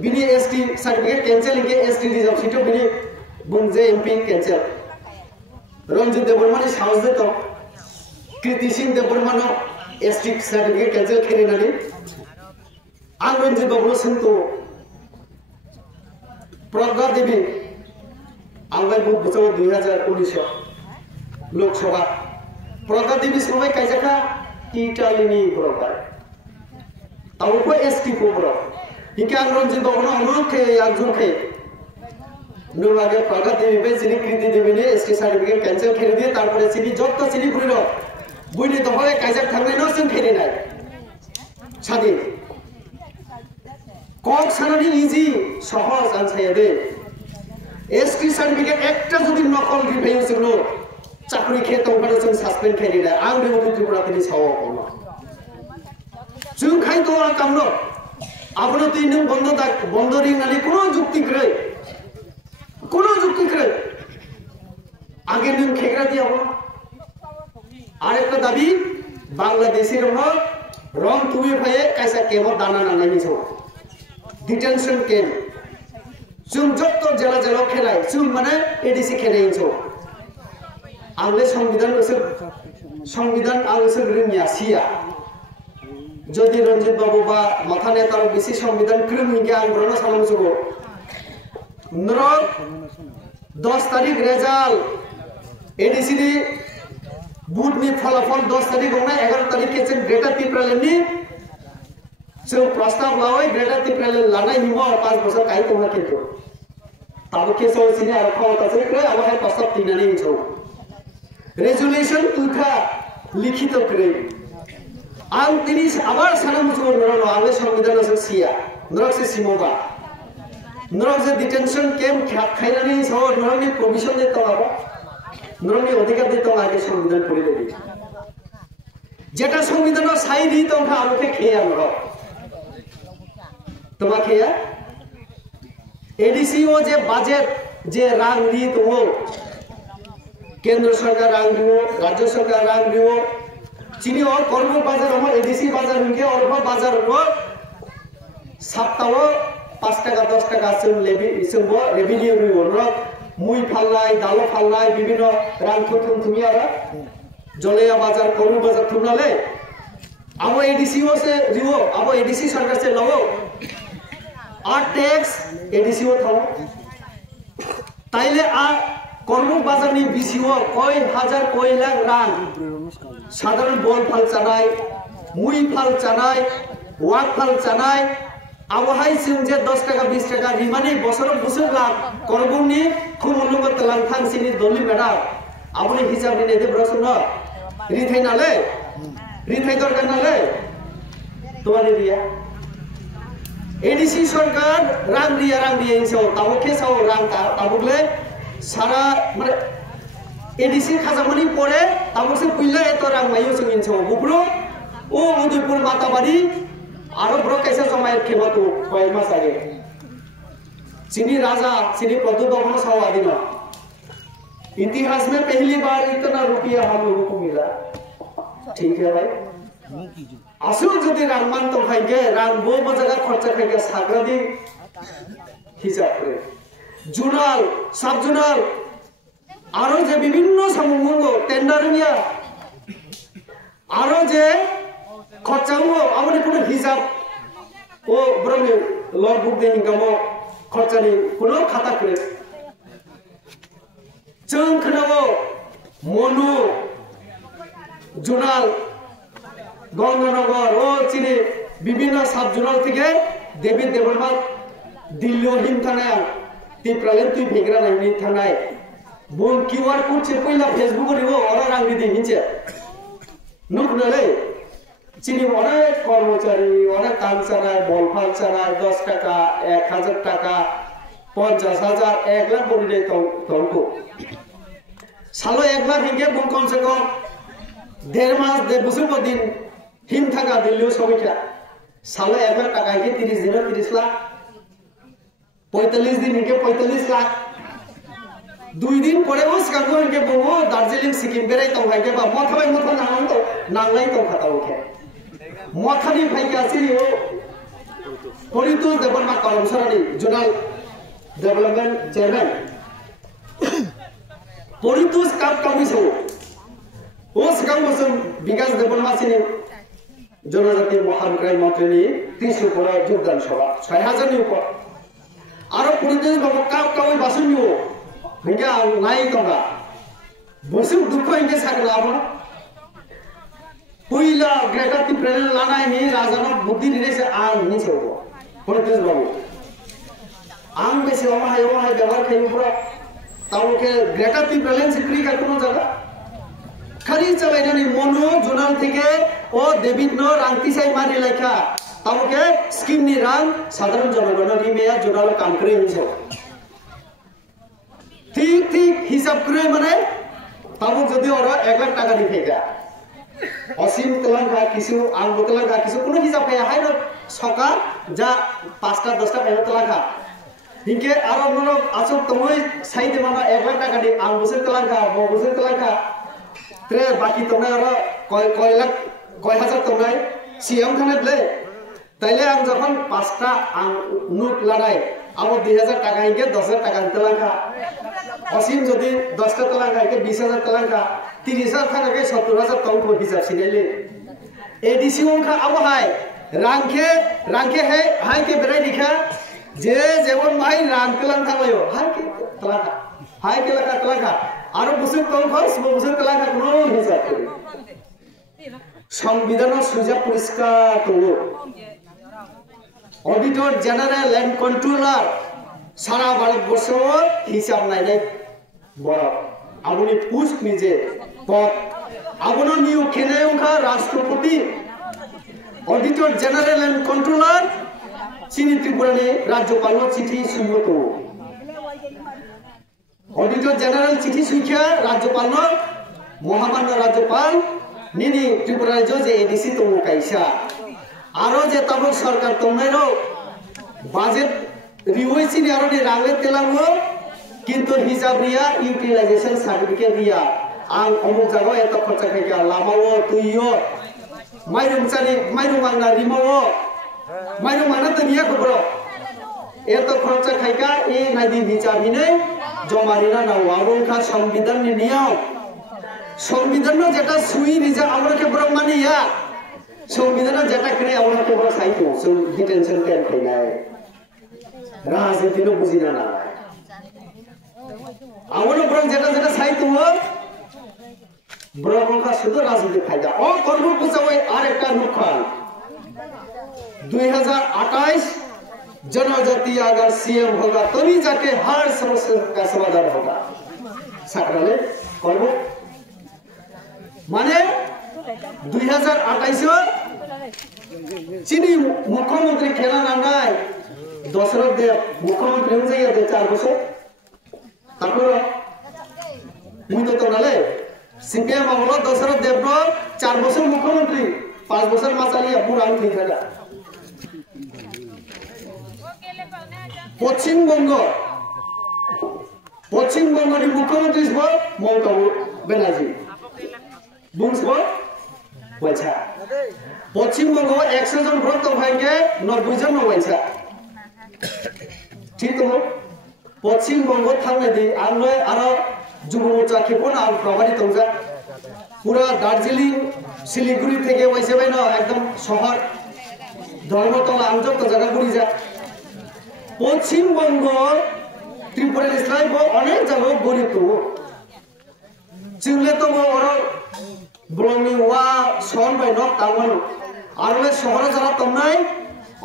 बिनि एसटी सर्टिफिकेट कैंसिल के एसटी रिजर्व सीट बिनि बुंजे एमपी कैंसिल रंजित देवबर्मानि साहस दे तो कृति सिंह देवबर्मानो एसटी सर्टिफिकेट कैंसिल खेरिनानि आं रंजित बाबुनो सोंतो प्रज्ञा देवी आंबाय बोसोर 2019 लोकसभा प्रज्ञा देवी समय काइजाखा इटालीनि बरबाय तावको एसटी को बर इके आं रंजित बाबुनो अनुरोध खे आंजन खे नुवागे प्रज्ञा देवी बे सिनि कृति देवीनि एसटी सर्टिफिकेट कैंसिल खेरि दिए तारपरे सिनि जत्त सिनि गुरिनो बुइनि दफाय काइजाक थांनायनो जों खेरिनाय सादि कक सानानि इजी सहज आनसाया दे एसटी सर्टिफिकेट एकटा जुदि नकल दिफायो जोंनो चाकरी खेतों का जों सस्पेंड खेरिना आं रेवन्यू त्रिपुरानि साव कोनो जों खाइ तो कामनो आपनो ति नों बन्द रिंनानि कोनो जुक्ति करे आगे नों खेग्रा दियाबो आरेकटा दाबि बांग्लादेशी रंग तुबि फाये कायसा केमो दाना नांनायनि सो डिटेंशन कैम्प जों जत्त जेला जेला खेलाय जों माने एडीसी खेलायनि सो आंले संविधान आं रोंनिया सिया जदि रंजित बाबू बा माथा नेतार बेसि संविधान क्रोमहिंगे आं ब्रनो सालामसुगो नरक 10 तारिख रेजाल्ट एडीसी नि बुधनि फलाफल 10 तारिख होना 11 तारिख के जों ग्रेटर त्रिपुरानि जों प्रस्ताव लावै ग्रेटर त्रिपुरानि लानाय हिमो 5 बोसोर काइ तोहा किन्तु ताबो केसो सिनि आरो खावता सैक्रे आबाहाय प्रस्ताव तिनानि हिंसौ रेजुलेशन तुखा लिखित करे आं तिनि आबार सानामुसुगो नरनो आंले संविधान से सिया नरक से सिमोबा नरक से डिटेंशन कैम्प खाइनानि सो नरकनि प्रोविजन दे तलाबा नरकनि अधिकार दे तला के संविधान परि जेटा संविधान साइ दी तंखा आमके खेया नरक तमा खेया एडीसीओ जे बजेट जे रां दी तो केंद्र सरकार रां दियो राज्य सरकार रां दियो चिनी और कर्म बाजार हम एडीसी बाजार होंगे और वो बाजार हो सप्ताह 5 टाका 10 टाका जों रेभिनिउ रिव मुई फालनाय दालो फालनाय विभिन्न रां थुमथुमी आरो जलेया बाजार कर्म बाजार थुमनाले अब एडीसीओ से रिवो अब एडीसी सरकार से लवो आ टैक्स एडीसीओ थाओ ताइले आ कर्म बाजारनि बिसिओ कय हजार कय लाख रां साधारण बल फाल जानाय मुई फाल जानाय वाक फाल जानाय आवहाय जों जे 10 टाका 20 टाका रिमानि बसर लाख कर्मनि खुमुलुग तलांथांसिनि दलि मेडा आबनि हिसाब नि नेदे ब्रसन रिथाय नाले रिथाय दरकार नाले तोवानि रिया एडीसी सरकार रां रिया हिंसो ताबो केसाव रां ताबुगले सारा माने एडीसी खाजामनि परे ताबोसे पइला एत रां मायो जों हिंसो गुब्रो ओ उदयपुर माताबारी आरो ब्रो कैसे जमाय खेमतो कय मास आगे चीनी राजा चीनी प्रभुत्व स्वाधीन इतिहास में पहली बार इतना रुपया हम लोगों को मिला ठीक है भाई आसु जदि रांमान तो खाइगे रां बो जगह खर्चा खाइगे साग्रादी हिसाब करे जुनाल सब जुनाल आरो जे विभिन्न सामुंगो टेंडारिया आरो जे खर्चांगो आमनि कोनो हिसाब ओ ब्रह्म लॉ बुक दे हिंगामो खर्चानि कोनो खाता करे जों खोनाबो मनु जुनाल गंगानगर ओ चिनि विभिन्न सब जुनाल থেকে देवी देवबर्मा दिल्ली हिम थानाय तिप्रालेन तुइ भेग्रा नायनि थानाय bung QR code che pila Facebook ribo orang rang di hinche nuk nale চিনি অনেক কর্মচারী অনেক কাম চালায় বল ফাল চালায় 10 টাকা 1000 টাকা 50,000 1 লাখ বলি দেয় তলকো সালো 1 লাখ হিংকে বুম কমসে কম 1.5 মাস 1 বছর পর দিন হিম থাকা দিল্লিও সবাইটা সালো 1 লাখ টাকা হিংকে 30 দিনে 30 লাখ 45 দিন হিংকে 45 লাখ 2 দিন পরে ও সিকাগো হিংকে বুমো দার্জিলিং সিকিম বেরাই তো ভাইকে বা মথাবাই মথা নাংলাই তো খাতা ওকে মথানি ভাইকে আসিও পরিতোষ দেববর্মা কলমসরানি জোনাল ডেভেলপমেন্ট চেয়ারম্যান পরিতোষ কাপ কামিসো ও সিকাং বসম বিকাশ দেববর্মা সিনি জনজাতি মহানগ্রাম মন্ত্রী 30 উপর যোগদান সভা 6000 নি উপর আরো পরিতোষ বাবু কাপ কামি বাসনিও হিংকে নাই তোমরা বসু দুঃখ হিংকে সাকলা আমরা পইলা গ্রেটার তি প্রেরণ লানাই নি রাজানো বুদ্ধি দিনেছে আং নি সেও পরিতোষ বাবু आंग बेसे वहाँ व्यवहार खाई पूरा तावके ग्रेटर ती प्रेलेन सिक्री का कोनो जगह खाली चले जानी मनो जोनाल থেকে ও দেবিন্ন রাংতি সাই মারি লেখা তাওকে স্কিম নি রাং সাধারণ জনগণের মেয়া জোনাল কাম করে হিসো ঠিক হিসাব করে মানে তাও যদি ওরা 1 লাখ টাকা দি ফেগা অসীম তেলাঙ্গা কিছু আং তেলাঙ্গা কিছু কোনো হিসাব হয় হাইনো সকা যা 5টা 10টা তেলাঙ্গা हिंके आरो नरो आसो तमय साइदे माना 1 लाख टाका दि आं बोसोर तेलांखा बो बोसोर तेलांखा त्रे बाकी तमय आरो कय लाख कय हाजार तमय सीएम थानेले ताइले आं जखन 5टा आं नोट लानाय आबो 2000 टाका हिंके 10000 टाका तेलांखा असीम जदि 10टा तेलांखा हिंके 20000 तेलांखा 30000 थाके 70000 तंको हिसाब सिनेले एडीसी अंखा आबो हाय रांखे है हाय के बेराय दिखा जे जेबन माइ रान तेलांखा लायो हाय के तेलांखा आरो बुसुर तंखस बुसुर तेलांखा कोनो हिसाब करे संविधान सुजा परिष्कार तो ऑडिटर जनरल एंड कंट्रोलर सारा भारतबर्ष हिसाब नायनाय बड़ आबुनि पोस्ट निजे पद आबुनो निउ केनेउखा राष्ट्रपति ऑडिटर जनरल एंड कंट्रोलर चीनी त्रिपुरा ने राज्यपाल चिठी सुनियो तो ऑडिटर जनरल चिठी सुइखा राज्यपाल महामान्य राज्यपाल निनी त्रिपुरा जो जे एडीसी तो काइसा आरो जे तब सरकार तमनायरो बाजेट रिवइसि नि आरो नि रांले तेलांगो किंतु हिसाब रिया यूटिलाइजेशन सर्टिफिकेट रिया आं अमुक जागो एत खर्चा खाइका लामावो तुइयो माइरुं मांगना रिमावो माइरुं माना तनिया खबरो एत खर्चा खाइका ए नायदि बिचार हिनै जमारिना नावावोखा संविधान नि नियम संविधान जेटा सुई रिजा আমরা কে বড় মানিয়া সংবিধান যেটা করে আমরা কে বড় সাইতো ডিটেনশন ক্যাম্প খাইনাই রাজনীতি নো বুঝিনা না আমরা বড় যেটা সাইতো বড় বড় শুধু রাজনীতি ফায়দা ও করব বুঝাওই আরেকটা নুকসান 2028 जनजाति अगर सीएम होगा तभी जाके हर समस्या का समाधान होगा साकराले करबो माने 2028 चीनी मुख्यमंत्री खेला नांगाय दशरथ देव मुख्यमंत्री हो जाइए 4 বছর তারপর মুই তো নালে সিপিএম আমল দশরথ দেব 4 বছর মুখ্যমন্ত্রী 5 বছর মাচালিয়া পুরা উঠে থাকা পশ্চিমবঙ্গ পশ্চিমবঙ্গের মুখ্যমন্ত্রী হল মমতা ব্যানার্জি বুঝব পয়সা পশ্চিমবঙ্গ 100 জন ভোট ভাইকে 90 জন হইছে ঠিক তো পশ্চিমবঙ্গ থামনে দি আলো আরো যুব মোর্চা খেপন আর প্রভাবী তংজা পুরা দার্জিলিং শিলিগুড়ি থেকে হইছে ভাই না একদম শহর ধর্মতলা আঞ্চলিক জায়গা ঘুরি যা পশ্চিমবঙ্গ ত্রিপুরা ইসলাম অনেক জায়গা গরিব তো চিনলে তো বড় ব্লংনি ওয়া সন বাই নক তামন আর শহরে যারা তমনাই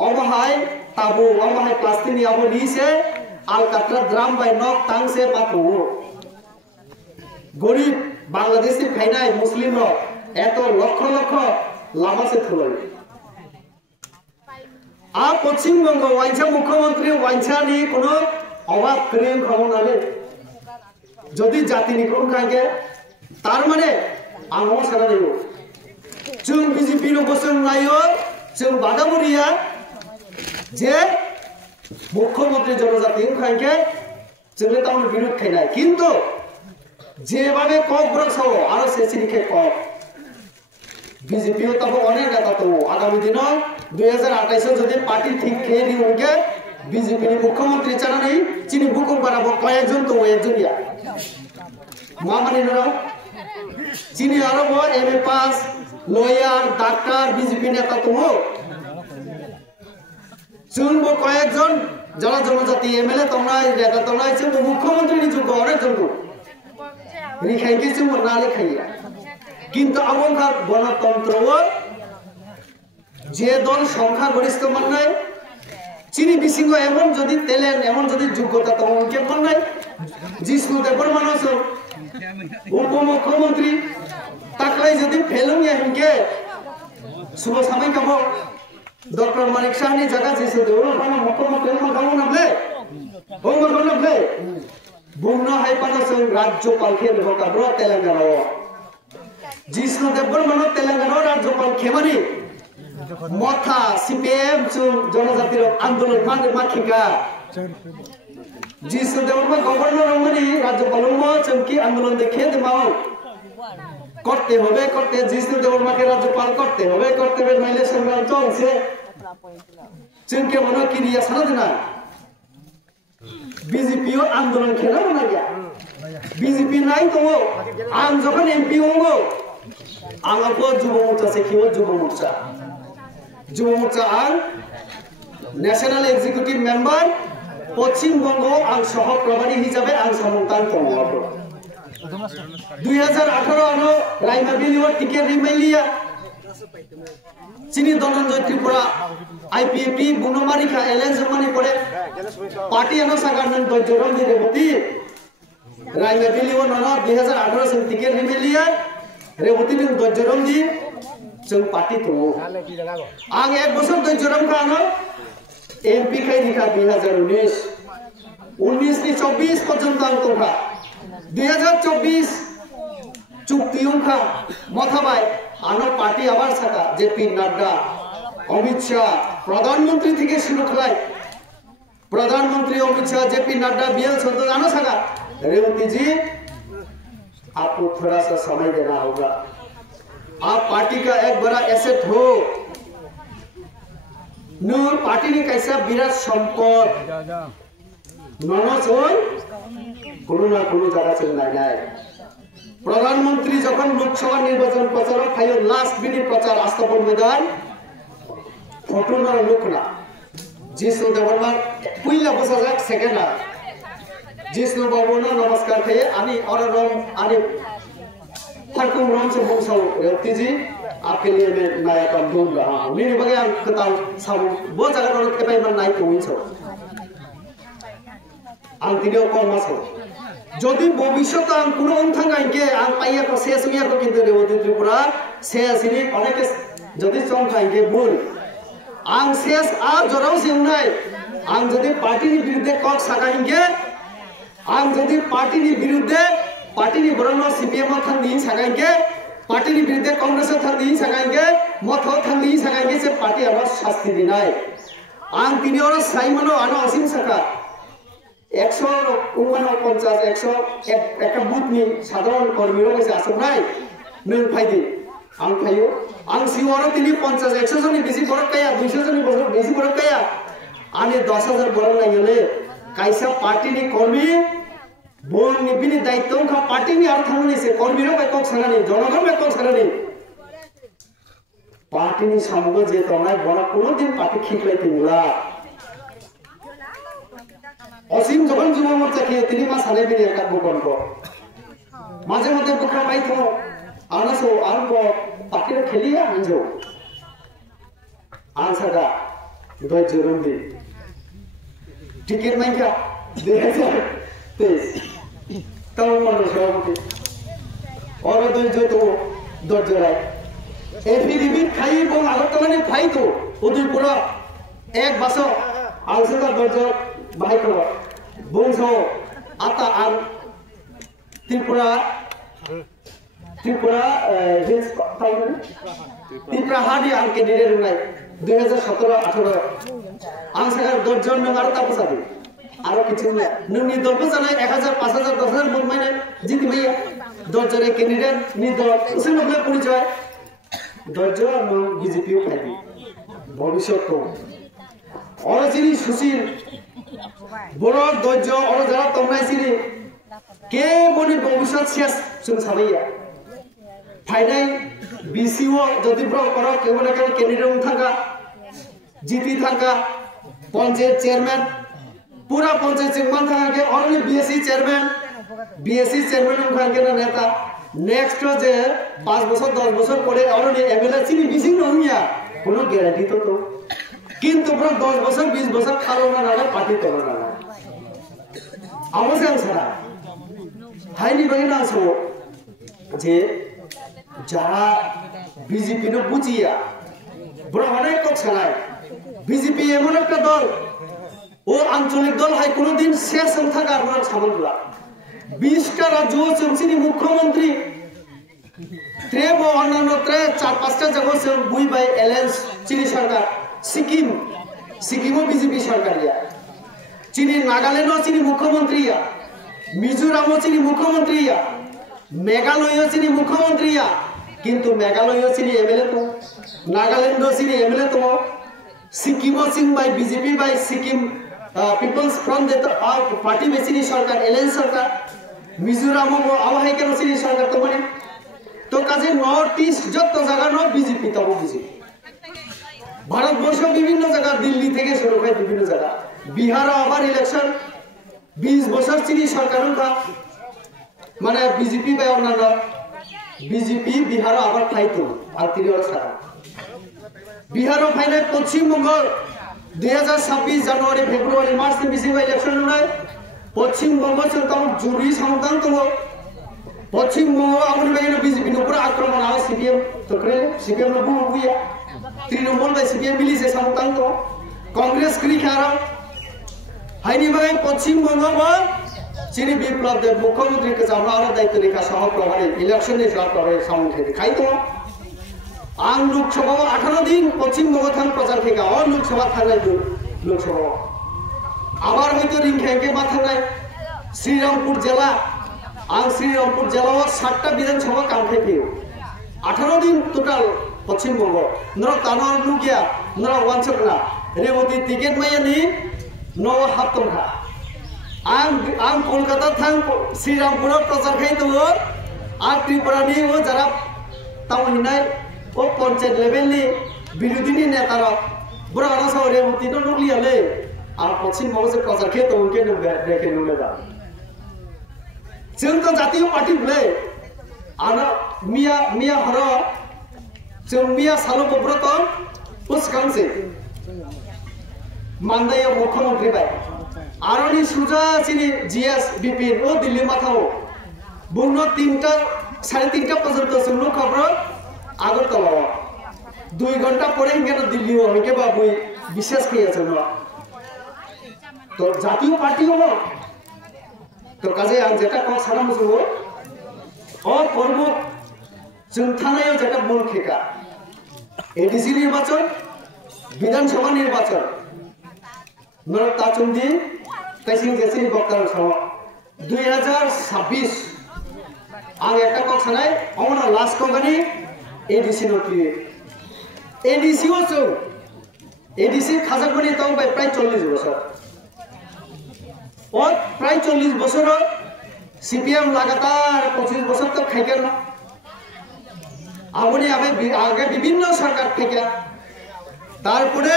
অবহাই তাবু অবহাই প্লাস্টিনি আবো নিছে আল কাতরা দ্রাম বাই নক তাংসে পাপু গরিব বাংলাদেশি খাইনাই মুসলিম এত লক্ষ লক্ষ লামাসে থুলাই আ পশ্চিমবঙ্গ ওয়াইনসা মুখ্যমন্ত্রী ওয়াইনসানি কোনো অভাব ক্রিম খবর নালে যদি জাতিনি কোন খাইকে তার মানে आंगो सारा नहीं जों बीजेपी नो बोसोन नायो जों बादामुरिया जे मुख्यमंत्री जनजाति खाइके जोंले टाउन विरोध खाइनाय किन्तु जेभाबे कक ब्रक्साव आरो सेसिनिखे कक बीजेपी ओ तब अनेक नेता तो आगामी दिनाव 2028 যদি পার্টি ঠিক খেয়ে দি উনকে बीजेपी नि मुख्यमंत्री चाना नहीं चिनि बुकुम बाराबो कयेकजन तो एकजनिया मामानि न চিনি আরো MA pass lawyer doctor BJP নেতা তো চুনবো কয়েকজন যারা জনজাতি এমএলএ তোমরা নেতা তোমরা চুনবো মুখ্যমন্ত্রী নিযুক্ত অনেকজন রিখাইকে চুনবো না লেখাইয়া কিন্তু আমনকার গণতন্ত্র যে দল সংখ্যা গরিষ্ঠ মান্নায় চিনি বিসিংহ এমন যদি তেলেন এমন যদি যোগ্যতা তোমার কে মান্নায় জিষ্ণু দেবর মানুষ उपमुख्यमंत्री ताकलाय जदि फेलुं या हिंके शुभ समय कबो डॉक्टर मानिक शाहनी जगह जिसे देवो पाना मुख्यमंत्री मा गावो नबले हो मगो नबले बुंनो हाय पाना जों राज्यपाल खे होकाब्रो तेलंगाना जिष्णु देबबर मानो तेलंगाना राज्यपाल खेमानि मथा सीपीएम जों जनजातिर आंदोलन मान माखिका जिसने देवरमा गवर्नर रमनी राज्यपाल चमकी आंदोलन देखे दिमाओ करते होबे करते जिसने देवरमा के राज्यपाल करते होबे करते बे माइले संग्राम चल से चमके मनो किरिया साना दिना बीजेपी ओ आंदोलन खेला बना गया बीजेपी नाइ तो आं जखन एमपी होंगो आंगो जुब मोर्चा से खियो जुब मोर्चा आं नेशनल एग्जीक्यूटिव मेंबर পশ্চিমবঙ্গ আং সহপ্রভারী হিসাবে আং সমন্তান করব 2018 আনো রাইমা বিলিওর টিকেট রিমাইলিয়া চিনি ধনঞ্জয় ত্রিপুরা আইপিএপি বুনমারিখা এলএন জমানি পড়ে পার্টি আনো সাগারনন দজরম দিরেবতি রাইমা বিলিওর নন 2018 সে টিকেট রিমাইলিয়া রেবতি দিন দজরম দি जों पार्टी तो आं एक बছর दजरम का आनो एमपी खाई दिखा 2019 19 नि 24 पर्यंत आं तोखा 2024 चुक्तियों का मथाबाय आनो पार्टी आबार साका जेपी नड्डा अमित शाह प्रधानमंत्री থেকে শুরু খাই प्रधानमंत्री अमित शाह जेपी नड्डा बीएल संतो आनो साका रेवती जी आपको थोड़ा सा समय देना होगा आप पार्टी का एक बड़ा एसेट हो नूर पार्टी ने कैसा विराट संपद ननसोन कोरोना कोनो जगह से নাই प्रधानमंत्री যখন লোকসভা নির্বাচন প্রচার খাইও লাস্ট মিনিট প্রচার আস্থাপন বিধান ফটো না লোক না जिष्णु देवबर्मा पहिला बसाजाक सेकेन्ड जिष्णु बाबुनो नमस्कार खाए आनी और रम आनी फरकुम रम से बोंसाउ रेवती जी आपके लिए मैं नया काम दूंगा मेरे बगे आं खताव साउ बो जगह रो केपाय मन नाइ कोइछौ आं तिनियो कमासौ যদি ভবিষ্যতে আং কোনো অন্থাং আইকে আং পাইয়া তো শেষ হইয়া তো কিন্তু রেবতী ত্রিপুরা শেষিনি অনেকে যদি চং আইকে ভুল आं शेष আর জরাও সিউনাই आं যদি পার্টির বিরুদ্ধে কক সাগাইকে आं যদি পার্টির বিরুদ্ধে পার্টির বরং সিপিএম থানি সাগাইকে পার্টির বিরুদ্ধে কংগ্রেস থানি সাগাইকে মথ থানি সাগাইকে সে পার্টি আবার শাস্তি দিনাই आं তিনি ওর সাইমনো আনো অসীম সাকা 149 100 একটা বুথনি সাধারণ কর্মীরা কাছে আসনাই নং ফাইদি आं फायो आं सिवारो तिनी 50 100 जन बेसी बरक काया 200 जन बेसी बरक काया आने 10000 बरक नायले कायसा पार्टी नि कर्मी बोन नि बिनि दायित्व खा पार्टी नि अर्थ थांनि से कर्मी रो बेकक सानानि जनगण बेकक सानानि पार्टी नि सामगो जे तनाय बरा कोनो दिन पार्टी खिखलाई तिंगला असीम जगन जुव मोर्चा के तिनी मा साले बिनि एका बुकनको माजे मते बुकरा पाइथो आनसो आरको पाकिरा खेलिया आंजो आंसागा दय जोरंदी टिकेट नहीं क्या 2023 तब मन सभापति और धैर्य तो धैर्य राय एफिडेविट खाई बंग आगरतलानि फाई तो उदयपुरा एक बासो आंसका धैर्य बाहाय को बंसो आता आं त्रिपुरा हिल्स त्रिपुरा हादी आं कैंडिडेट होनाय 2017-18 आं सागार धैर्य नों आरो तापसाबि आरो किछु नोंनि दलबो जानाय 1000 5000 10000 मोनमायनाय जिति मैया धैर्य कैंडिडेट नि दल उसनोब्ला परिचय धैर्य नों बीजेपी फाइबि भविष्यत को और जिनि सुशील बड़ धैर्य और जरा तंनाय सिरि के बनि भविष्यत शेष जों साबैया फाइनाय बीसीओ जदि ब्र करो केवल कैंडिडेट थांगा जीती थांगा पंचायत चेयरमैन पूरा पंचायत चेयरमैन थांगा के और बीएससी चेयरमैन उनखान के नेता नेक्स्ट जे 5 বছর 10 বছর পরে और एमएलए চিনি বিসিং নহিয়া কোনো গ্যারান্টি তো কিন্তু ব্র 10 বছর 20 বছর খালো না না পার্টি করো না আওয়াজ সারা হাইনি বাগিনা সো যে যারা বিজেপি নো বুঝিয়া ব্র অনেক কথা নাই বিজেপি এমন একটা দল ও আঞ্চলিক দল হয় কোনোদিন শেষ থাকা আপনারা সামলগুলা 20টা রাজ্য চমচিনি মুখ্যমন্ত্রী त्रेब अन्य 4-5टा जगह से बुई बाय एलायंस चीनी सरकार सिक्किम बीजेपी सरकार चीनी नागालैंड चीनी मुख्यमंत्री मिजोराम चीनी मुख्यमंत्री मेघालय चीनी मुख्यमंत्री किंतु मेघालय चीनी एमएलए तो नागालैंड चीनी एमएलए तो सिक्किम सिंह by BJP by Sikkim people's front party में चीनी सरकार एलायंस सरकार मिजोराम आवाहाय के चीनी सरकार तो माने तो काजे नॉर्थ ईस्ट যত জায়গা ন বিজেপি তব বিজেপি ভারতবর্ষ বিভিন্ন জায়গা দিল্লি থেকে শুরু করে বিভিন্ন জায়গা বিহার আবার ইলেকশন 20 বছর চিনি সরকারও কা মানে বিজেপি বা অন্যান্য বিজেপি বিহার আবার ফাইতো আর তিরিওর সারা বিহার ফাইনে পশ্চিমবঙ্গ 2026 জানুয়ারি ফেব্রুয়ারি মার্চ বিজেপি ইলেকশন নয় পশ্চিমবঙ্গ চলতাম জুরি সংতান তো पश्चिमबंग आमनि बायनो बीजेपी नो पूरा आक्रमण आ सीपीएम तोकरे सीपीएम नो बुया तृणमूल बाय सीपीएम मिलिसे सामतां तो कांग्रेस क्री खारा हाइनि बाय पश्चिमबंग मा चिनि विप्लव देव मुख्यमंत्री के जामना आरो दायित्व रेखा सह प्रभारी इलेक्शन नि सह प्रभारी सामने खाइ तो आं लोकसभा 18 दिन पश्चिमबंग थां प्रचार थेगा और लोकसभा थांनाय लोकसभा आबार हयतो रिंखाय के मा थांनाय श्रीरामपुर जिला आं श्रीरामपुर जिला 7टा विधानसभा कामफाय फैयो 18 दिन टोटाल पश्चिमबंग नर तानार लुगिया नर वानसकना रेवती टिकेट मायानि नो हातमखा आं कोलकाता थां श्रीरामपुर प्रचार खाय तो आ त्रिपुरानि ओ जरा तावहिनाय ओ पंचायत लेभेलनि बिरोधीनि नेतार बुराना साव रेवती नो लुगियाले आ पश्चिमबंग से प्रचार खाय तो उनके देखे नुलेगा जों तो जातीय पार्टी बोले आरो मिया हरो जों मिया सालो बब्रत उसकांसे मानदाय मुख्यमंत्री बाय आरोनि सुजा चिनि जीएस बिपिन ओ दिल्ली माथाओ बुनो 3टा 3:30 पर्यंत सुनो खबर आगरतला 2 घंटा परे केन दिल्ली हो के बाबू विशेष किया चलो तो जातीय पार्टी हो तो काजे आं जेटा को सारा मुसो और पर्व जों थानायाव जेटा बल खेका एडीसी निर्वाचन विधानसभा निर्वाचन नर ताचुंदी कैसिं जेसिनि बक्तार साव 2026 आं एटा को सानाय अमरा लास्ट कंपनी एडीसी नोटि एडीसी ओ जों एडीसी खाजाकमनि तो प्राय 40 বছর और प्राय 40 বছর सीपीएम लगातार 25 বছর तक खाइके ना आबनि आगे विभिन्न सरकार থেকে তারপরে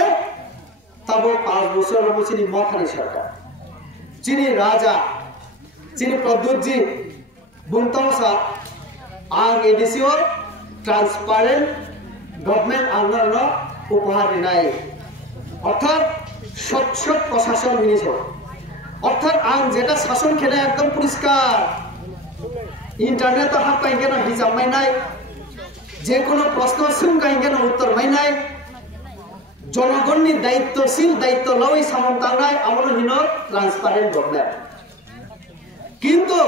तब 5 বছর চিনি মথানি সরকার চিনি রাজা চিনি প্রদ্যোতজি বুনতামসা आं एडीसीओ ट्रांसपारेंट गवर्नमेंट आंदोलन उपहार दिनाय अर्थात स्वच्छ प्रशासन मिनिस अर्थात आं जेटा शासन खेला एकदम परिष्कार ইন্টারনেট হাবকাই কেন হিসাব মাইনাই যে কোনো প্রশ্ন সোंगाই কেন উত্তর মাইনাই জনগণনি দায়িত্বশীল দায়িত্ব লই সামন্তানাই আমল হিন ট্রান্সপারেন্ট গভর্নমেন্ট কিন্তু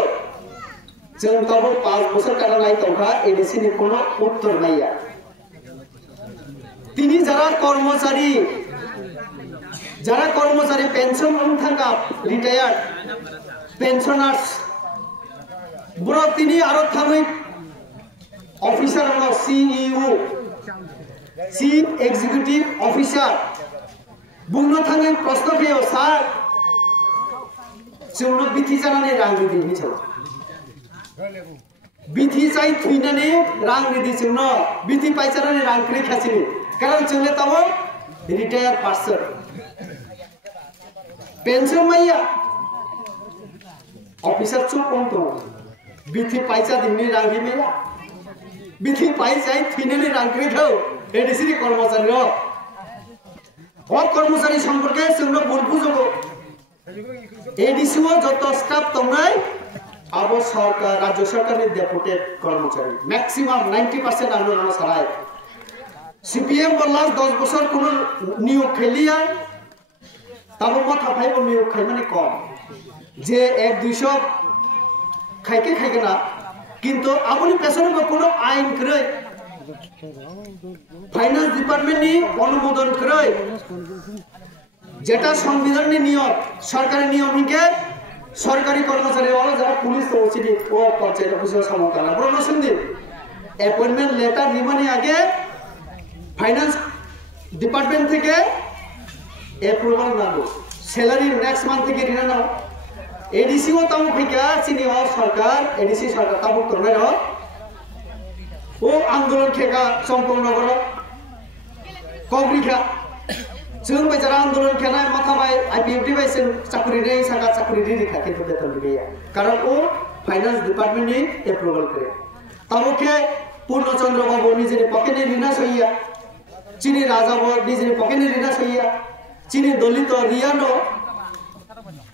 जों तब 5 বছর কাটালাই তৌহা এডিসি नि কোনো উত্তর নাইয়া তিনি যারা কর্মচারী পেনশন থাকা রিটায়ার্ড পেনশনার্স বড় তিনি আরো থামই অফিসার হলো সিইও চিফ এক্সিকিউটিভ অফিসার বুংনো থাঙै প্রশ্ন খেয়েও স্যার जोंनो बिथि जानानै रां रिदि हिसाब बिथि जाय थुइनानै रां रिदि जोंनो बिथि पाइसानानै रां क्रि खासिनि कारण जोंले ताबो रिटायार पार्सन पेंशन माइया ऑफिसर चुपम तो बिथि पाइसा दिनि रां हिमेया बिथि पाइसाय थुइनानै रां क्रि खाव एडिसि कर्मचारी र कर्मचारी सम्पर्के जोंनो बुलबुजोबो एडिसिओ যত স্টাফ তংনাই আবো সরকার রাজ্য সরকারের ডেপুটেড কর্মচারী ম্যাক্সিমাম 90% আন্দোলন চালায় সিপিএম বললা 10 বছর কোন নিয়োগ খেলিয়া তাবো কথা ভাইবো নিয়োগ খাই মানে কম যে 1-200 খাইকে না কিন্তু আপনি পেছনে কোনো আইন করে ফাইনান্স ডিপার্টমেন্টনি অনুমোদন করে যেটা সংবিধানের নিয়ম সরকারি নিয়ম হিকে সরকারি কর্মচারী ওরা যারা পুলিশ তো ওসিডি ও পঞ্চায়েত অফিসের সমকাল ব্রহ্ম সন্দীপ অ্যাপয়েন্টমেন্ট লেটার নিমানি আগে ফাইনান্স ডিপার্টমেন্ট থেকে অ্যাপ্রুভাল নাও স্যালারি নেক্সট মান্থ থেকে ঋণ নাও এডিসিও তামু ফিকা চিনি সরকার এডিসি সরকার তামু তরনাই ও আন্দোলন খেকা সম্পূর্ণ করো কংগ্রিখা जों बेचारा आंदोलन खेनाय माथा बाय आईपीएफटी बाय जों चाकरी रे सागा चाकरी रे रिखा किन्तु बेतन गैया कारण ओ फाइनान्स डिपार्टमेंट नि एप्रुवल करे ताबोके पूर्णचंद्र बाबू निजेनि पकेटनि रिना सैया चिनी राजा बाबू निजेनि पकेटनि रिना सैया चिनी दलित रियानो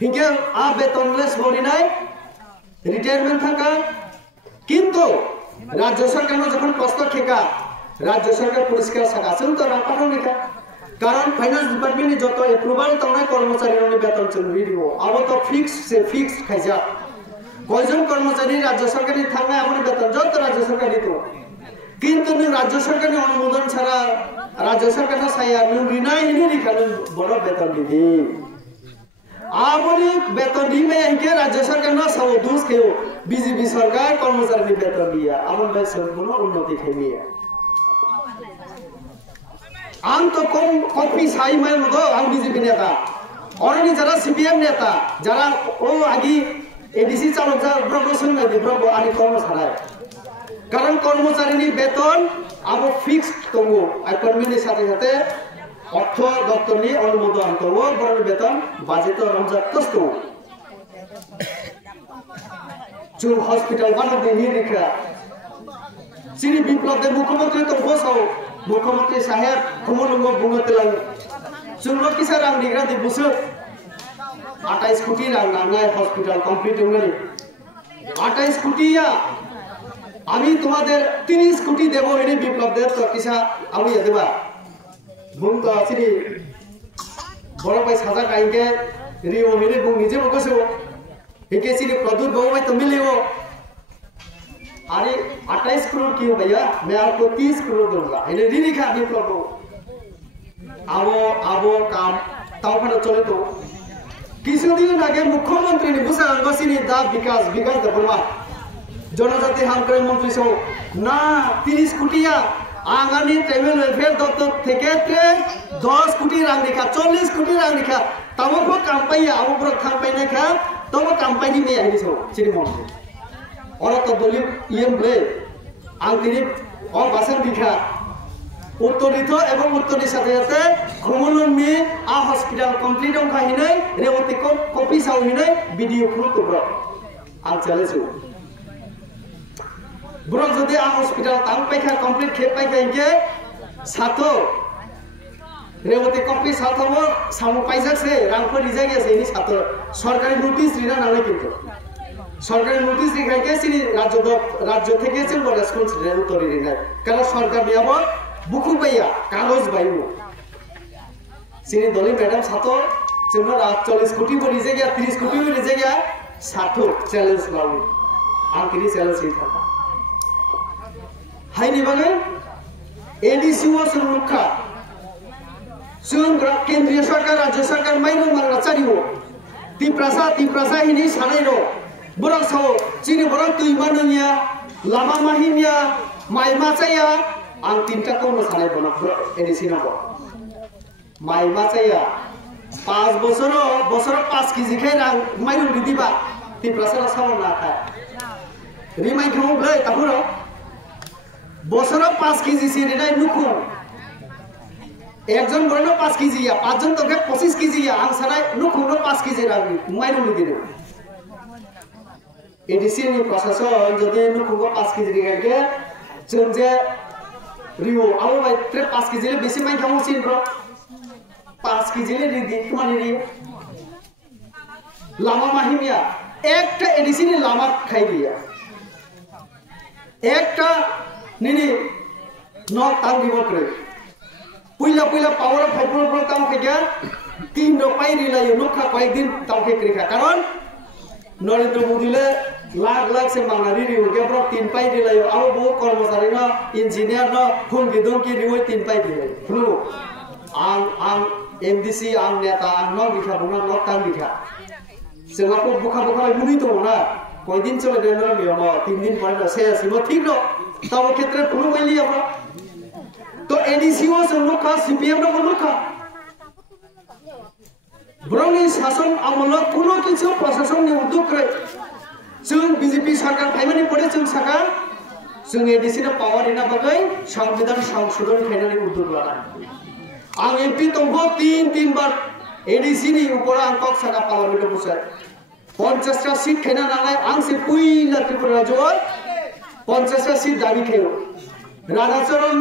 हिके आ बेतनलेस बरिनाय रिटायरमेंट थाका किन्तु राज्य सरकार যখন প্রশ্ন খেকা राज्य सरकार पुरस्कार सागा जों तो रापानो निका कारण फाइनान्स डिपार्टमेंट যত এপ্রুভাল তংনাই কর্মচারীর বেতন চলবি দিব আবো তো ফিক্স খাইজা কয়জন কর্মচারী রাজ্য সরকারি থাকলে আমার বেতন যত রাজ্য সরকারি তো কিন্তু রাজ্য সরকারি অনুমোদন ছাড়া রাজ্য সরকার সাইয়া রিনাই হিনি রিখা বড় বেতন দিবি আবনি বেতন দিমে একে রাজ্য সরকার না সব দুস কেউ বিজেপি সরকার কর্মচারী বেতন দিয়া আমন ভাই সব কোনো উন্নতি খাইমিয়া आं तो कॉपी साई मैं लो आं बीजेपी नेता और नहीं जरा सीपीएम नेता जरा ओ आगे एडीसी चालक जा प्रमोशन में दे प्रमो आनी कर्मचारी कारण कर्मचारी नि वेतन अब फिक्स तंगो अपॉइंटमेंट साथे साथे अर्थ दफ्तर नि अनुमोदन तंगो बरन वेतन बाजेट रमजा तस्तो जो hospital one of the year रिखा सिनी विप्लव दे मुख्यमंत्री तो बसो मुख्यमंत्री साहेब खमलंगो बुंगतेलां जोंनो किसा रां दिग्रा दि बुसो 28 कोटी रां नांगाय हॉस्पिटल कमप्लीट होंगनि 28 कोटिया আমি তোমাদের 30 কোটি দেব এনি বিপ্লব দে তো কিসা আমি দেবা বুং তো আছিরি বড় পাই সাজা কাইকে রিও মিলে বুং নিজে বকসো একে সিরি প্রদুত বাবু তো মিলিও अरे 28 करोड़ क्यों भैया मैं आपको 30 करोड़ दूंगा इन्हें री लिखा विप्लव को आवो काम तावफाना चले तो কিছুদিন আগে মুখ্যমন্ত্রী নি বুঝা আঙ্গসিনি দা বিকাশ দেবলমা জনজাতি হামক্রয় মন্ত্রী সহ না 30 কোটিয়া আঙ্গানি ট্রাইবেল ওয়েলফেয়ার দপ্তর থেকে 10 কোটি রাং লিখা 40 কোটি রাং লিখা তাবো কাম পাইয়া আবো ব্রক কাম পাইনা খা তবো কাম পাইনি মে আইনি সহ চিনি মন্ত্রী और तो दलित ईएम ब्ले आंतरिक और भाषण दिखा उत्तरित एवं उत्तरी साथे साथे खमलुन में आ हॉस्पिटल कंप्लीट हों खाहिने रेवती को कॉपी साउहिने वीडियो फ्रू तो ब्रो आं चले छु ब्रो जदि आ हॉस्पिटल तांग पाइखा कंप्लीट खेप पाइखा इनके साथो रेवती कॉपी साथो सामो पाइजा से रांगफोर रिजागे से इनि साथो सरकारी नोटिस रिना नाले किन्तु সরকারি নোটিশ দেখাইকে চিনি রাজ্য থেকে जोंबो রেসপন্স উত্তর দিনাই কারণ সরকার নিয়াবো বুকু বাইয়া কাগজ বাইও চিনি দলি ম্যাডাম সাতো जोंनो 40 কোটি বলি জায়গা 30 কোটি বলি জায়গা সাতো চ্যালেঞ্জ লাও आं तिनी চ্যালেঞ্ज हि थाका हायनि बागै एडीसीओ सुरक्षा जों केंद्रीय सरकार राज्य सरकार माइनो मांगला चारियो तिप्रासा हिनि सानायरो बरं साव चिनि बरं तुइमा नोंया लामा माहिनिया माइमा चाया आं तिनटा कोनो सानाय बना एडीसी नांगौ माइमा चाया 5 बছर 5 केजि खाय रां माइनो दिदिबा तिप्रासा साव ना खा रिमाइ खौ ब्लै ताहुरो बছর 5 केजि सिरिनाय नुखु একজন বড় 5 কেজি या 5 জন তোকে 25 কেজি या आं सानाय नुखुनो 5 केजि रांनि माइनो दिदिनो एडीसी नि प्रशासन যদি नुखुगो 5 केजि गायगे जों जे रिउ आउ बाय 5 केजि बेसे माइ खामो सिन ब्रो 5 केजि ले रिदि तुम्हारे रि लामा माहिमिया একটা एडीसी नि लामा खाइ दिया একটা निनी नक तां दिबो करे पुइला पावर फाइबर काम खेगा 3 रुपये रिलायो नखा कয়েক दिन तावके क्रिखा कारण नरेंद्र मोदी ले लाख से मांगनारि रिउ के ब्रो 3 पाइ रिलायो आउ बो कर्मचारी न इंजीनियर न फुल गिदों की रिउ 3 पाइ रिलायो फुलु आं एमडीसी आं नेता आं न बिखा बुना न तां बिखा जोंहाको बुखा मुनि दङ ना कय दिन चले देनो बियाव 3 दिन परे से सिमो ठीक न तब क्षेत्र फुलु मैली अब तो एडीसीओ जोंनो सीपीएम दङ नखा ब्रौनि शासन आमल कोनो किछु प्रशासन नि उद्योग रे जों बीजेपी सरकार फाइमानि परे जों साका जों एडीसी नि पावर दिना बागै संविधान संशोधन खायनानि उद्योग लाना आं एमपी दंबो 3 बार एडीसी नि ऊपर आं कक साका पार्लियामेन्ट बसाय 50 टा सीट खायना नालाय आं से पुइला त्रिपुरा राज्योआव 50 टा सीट दाबि खायो राधाचरण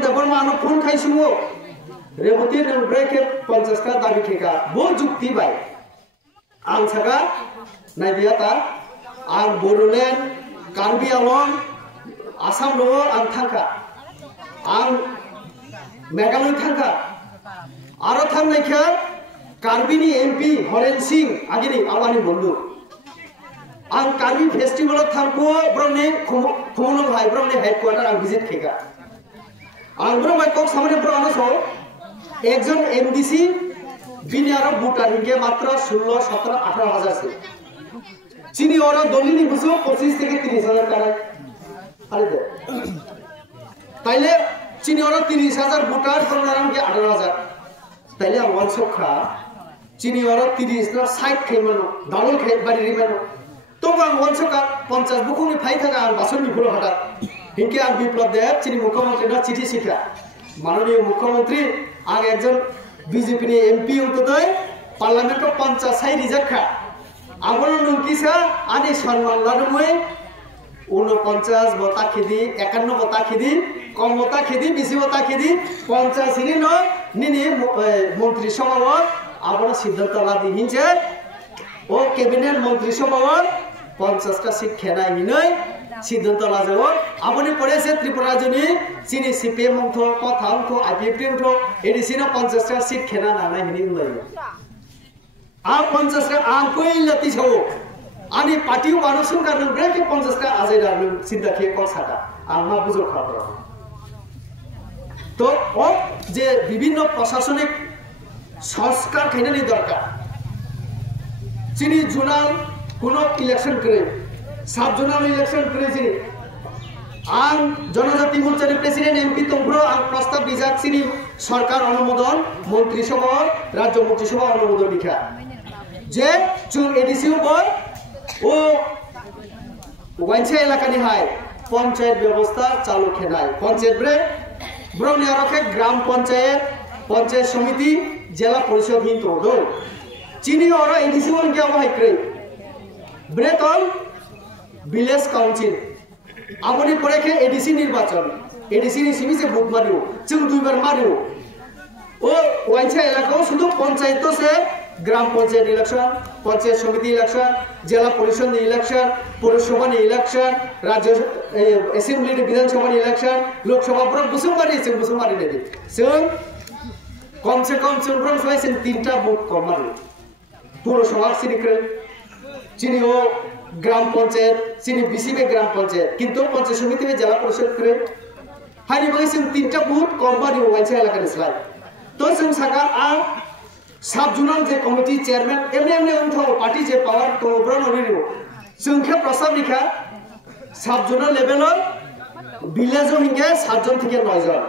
देबर्मा आनो फोन खाइसुमो रेवती ब्रेके 50 टा दाबि खेगा बो जुक्ति बाय आं सागा नायबियाता आं बडलेण्ड कार्बि आंलं आसाम लो आं थांखा आं मेघालय थांखा आरो थांनायखा कार्बिनि एमपी हरेन सिंह आगिनि आवानि बंधु आं कार्बि फेस्टिवल थांको ब्रौनि खुमनो भाई ब्रौनि हेडक्वार्टर आं विजिट खेगा आं ब्रौ भाई कक सामने ब्रौ आनो एकजन एमडीसी बिनि आरो भुटान के मात्र 16 17 18 हजार से चिनी और दलिनि बुसो 25 থেকে 30 হাজার টাকা আরে দে তাইলে চিনি और 30 হাজার ভুটান তোমরাম के 18 হাজার তাইলে আম ওয়ানসখা চিনি और 30 না 60 খেমানো ডাবল খে বাড়ি রিমানো तो आं वनसका 50 बुकुनि फाइ थाका आं बासननि फुल हटा हिंके आं बिप्लब देव चिनि मुख्यमंत्री ना चिठी शिखा माननीय मुख्यमंत्री आं एकजन बीजेपी नि एमपी उतदय पार्लियामेंट 50 साइ रिजाखा आबोनो नंकिसा आनि सन्मान लादुमै 49 बता खिदि 51 बता खिदि कम बता खिदि बेसि बता खिदि 50 नि न निनि मंत्री सभाव आबोनो सिद्धांत लादि हिंचे ओ कैबिनेट मंत्री सभाव 50 टा सीट खेनाय हिनै सिद्धांत लाजाव आबोनि परे से त्रिपुरा राज्यनि चिनि सीपीएम अंथ कथा अंथ आईपीएफ अंथ एडीसी न 50 टा सीट खेना नानाय हिनि उलायो आ 50 टा आं पहिलाति छौ आनि पार्टीउ बानसुं गारनो ब्रेके 50 टा आजायदारनो सिद्धा खे कसाटा आं मा बुझो खाब्र तो ओ जे विभिन्न प्रशासनिक संस्कार खायनानि दरकार चिनी जुनाल कोनो इलेक्शन करे सब जुनाल इलेक्शन करे चिनी आं जनजाति मोर्चानि प्रेसिडेंट एमपी तंब्रो आं प्रस्ताव बिजाक चिनी सरकार अनुमोदन मंत्री सभा राज्य मंत्री सभा अनुमोदन लिखा जे जों एडीसी ऊपर ओ वाइनसे एलाकानि हाय पंचायत व्यवस्था चालू खेनाय पंचायत ब्रौनि आरोखे ग्राम पंचायत समिति जिला परिषद हिन तो चिनी और एडीसी वन क्या वहां करे ब्रेतन विलेज काउंसिल आबोनि परे के एडीसी निर्वाचन एडीसी नि सिमी से भोट मारियो जों दुई बार मारियो ओ वाइनसे एलाकाओ शुद्ध पंचायत से গ্রাম পঞ্চায়েত ইলেকশন পঞ্চায়েত সমিতি ইলেকশন জেলা পরিষদ ইলেকশন পৌরসভা ইলেকশন রাজ্য এসেম্বলি বিধানসভা ইলেকशन लोकसभा बुसुमारी जों बुसुमारी नेदि जों कम से कम जों ब्रह्मसभाय जों 3टा बुथ कमारो पौरसभा सिनिख्रै चिनिओ ग्राम पंचायत चिनि बिसिबे ग्राम पंचायत किंतु पंचायत समिति में जिला परिषद करे हानि बाय जों 3टा बुथ कमारो वाइसा एलाकानि स्लाय तो जों सागा आ सब जुनाल जे कमिटी चेयरमैन एमने उन्थाव पार्टी जे पावर तो ब्रह्मरियो जोंखे प्रसाद लिखा सब जुनाल लेभेलाव ভিলেজ হিংগে 7 জন থেকে 9 জন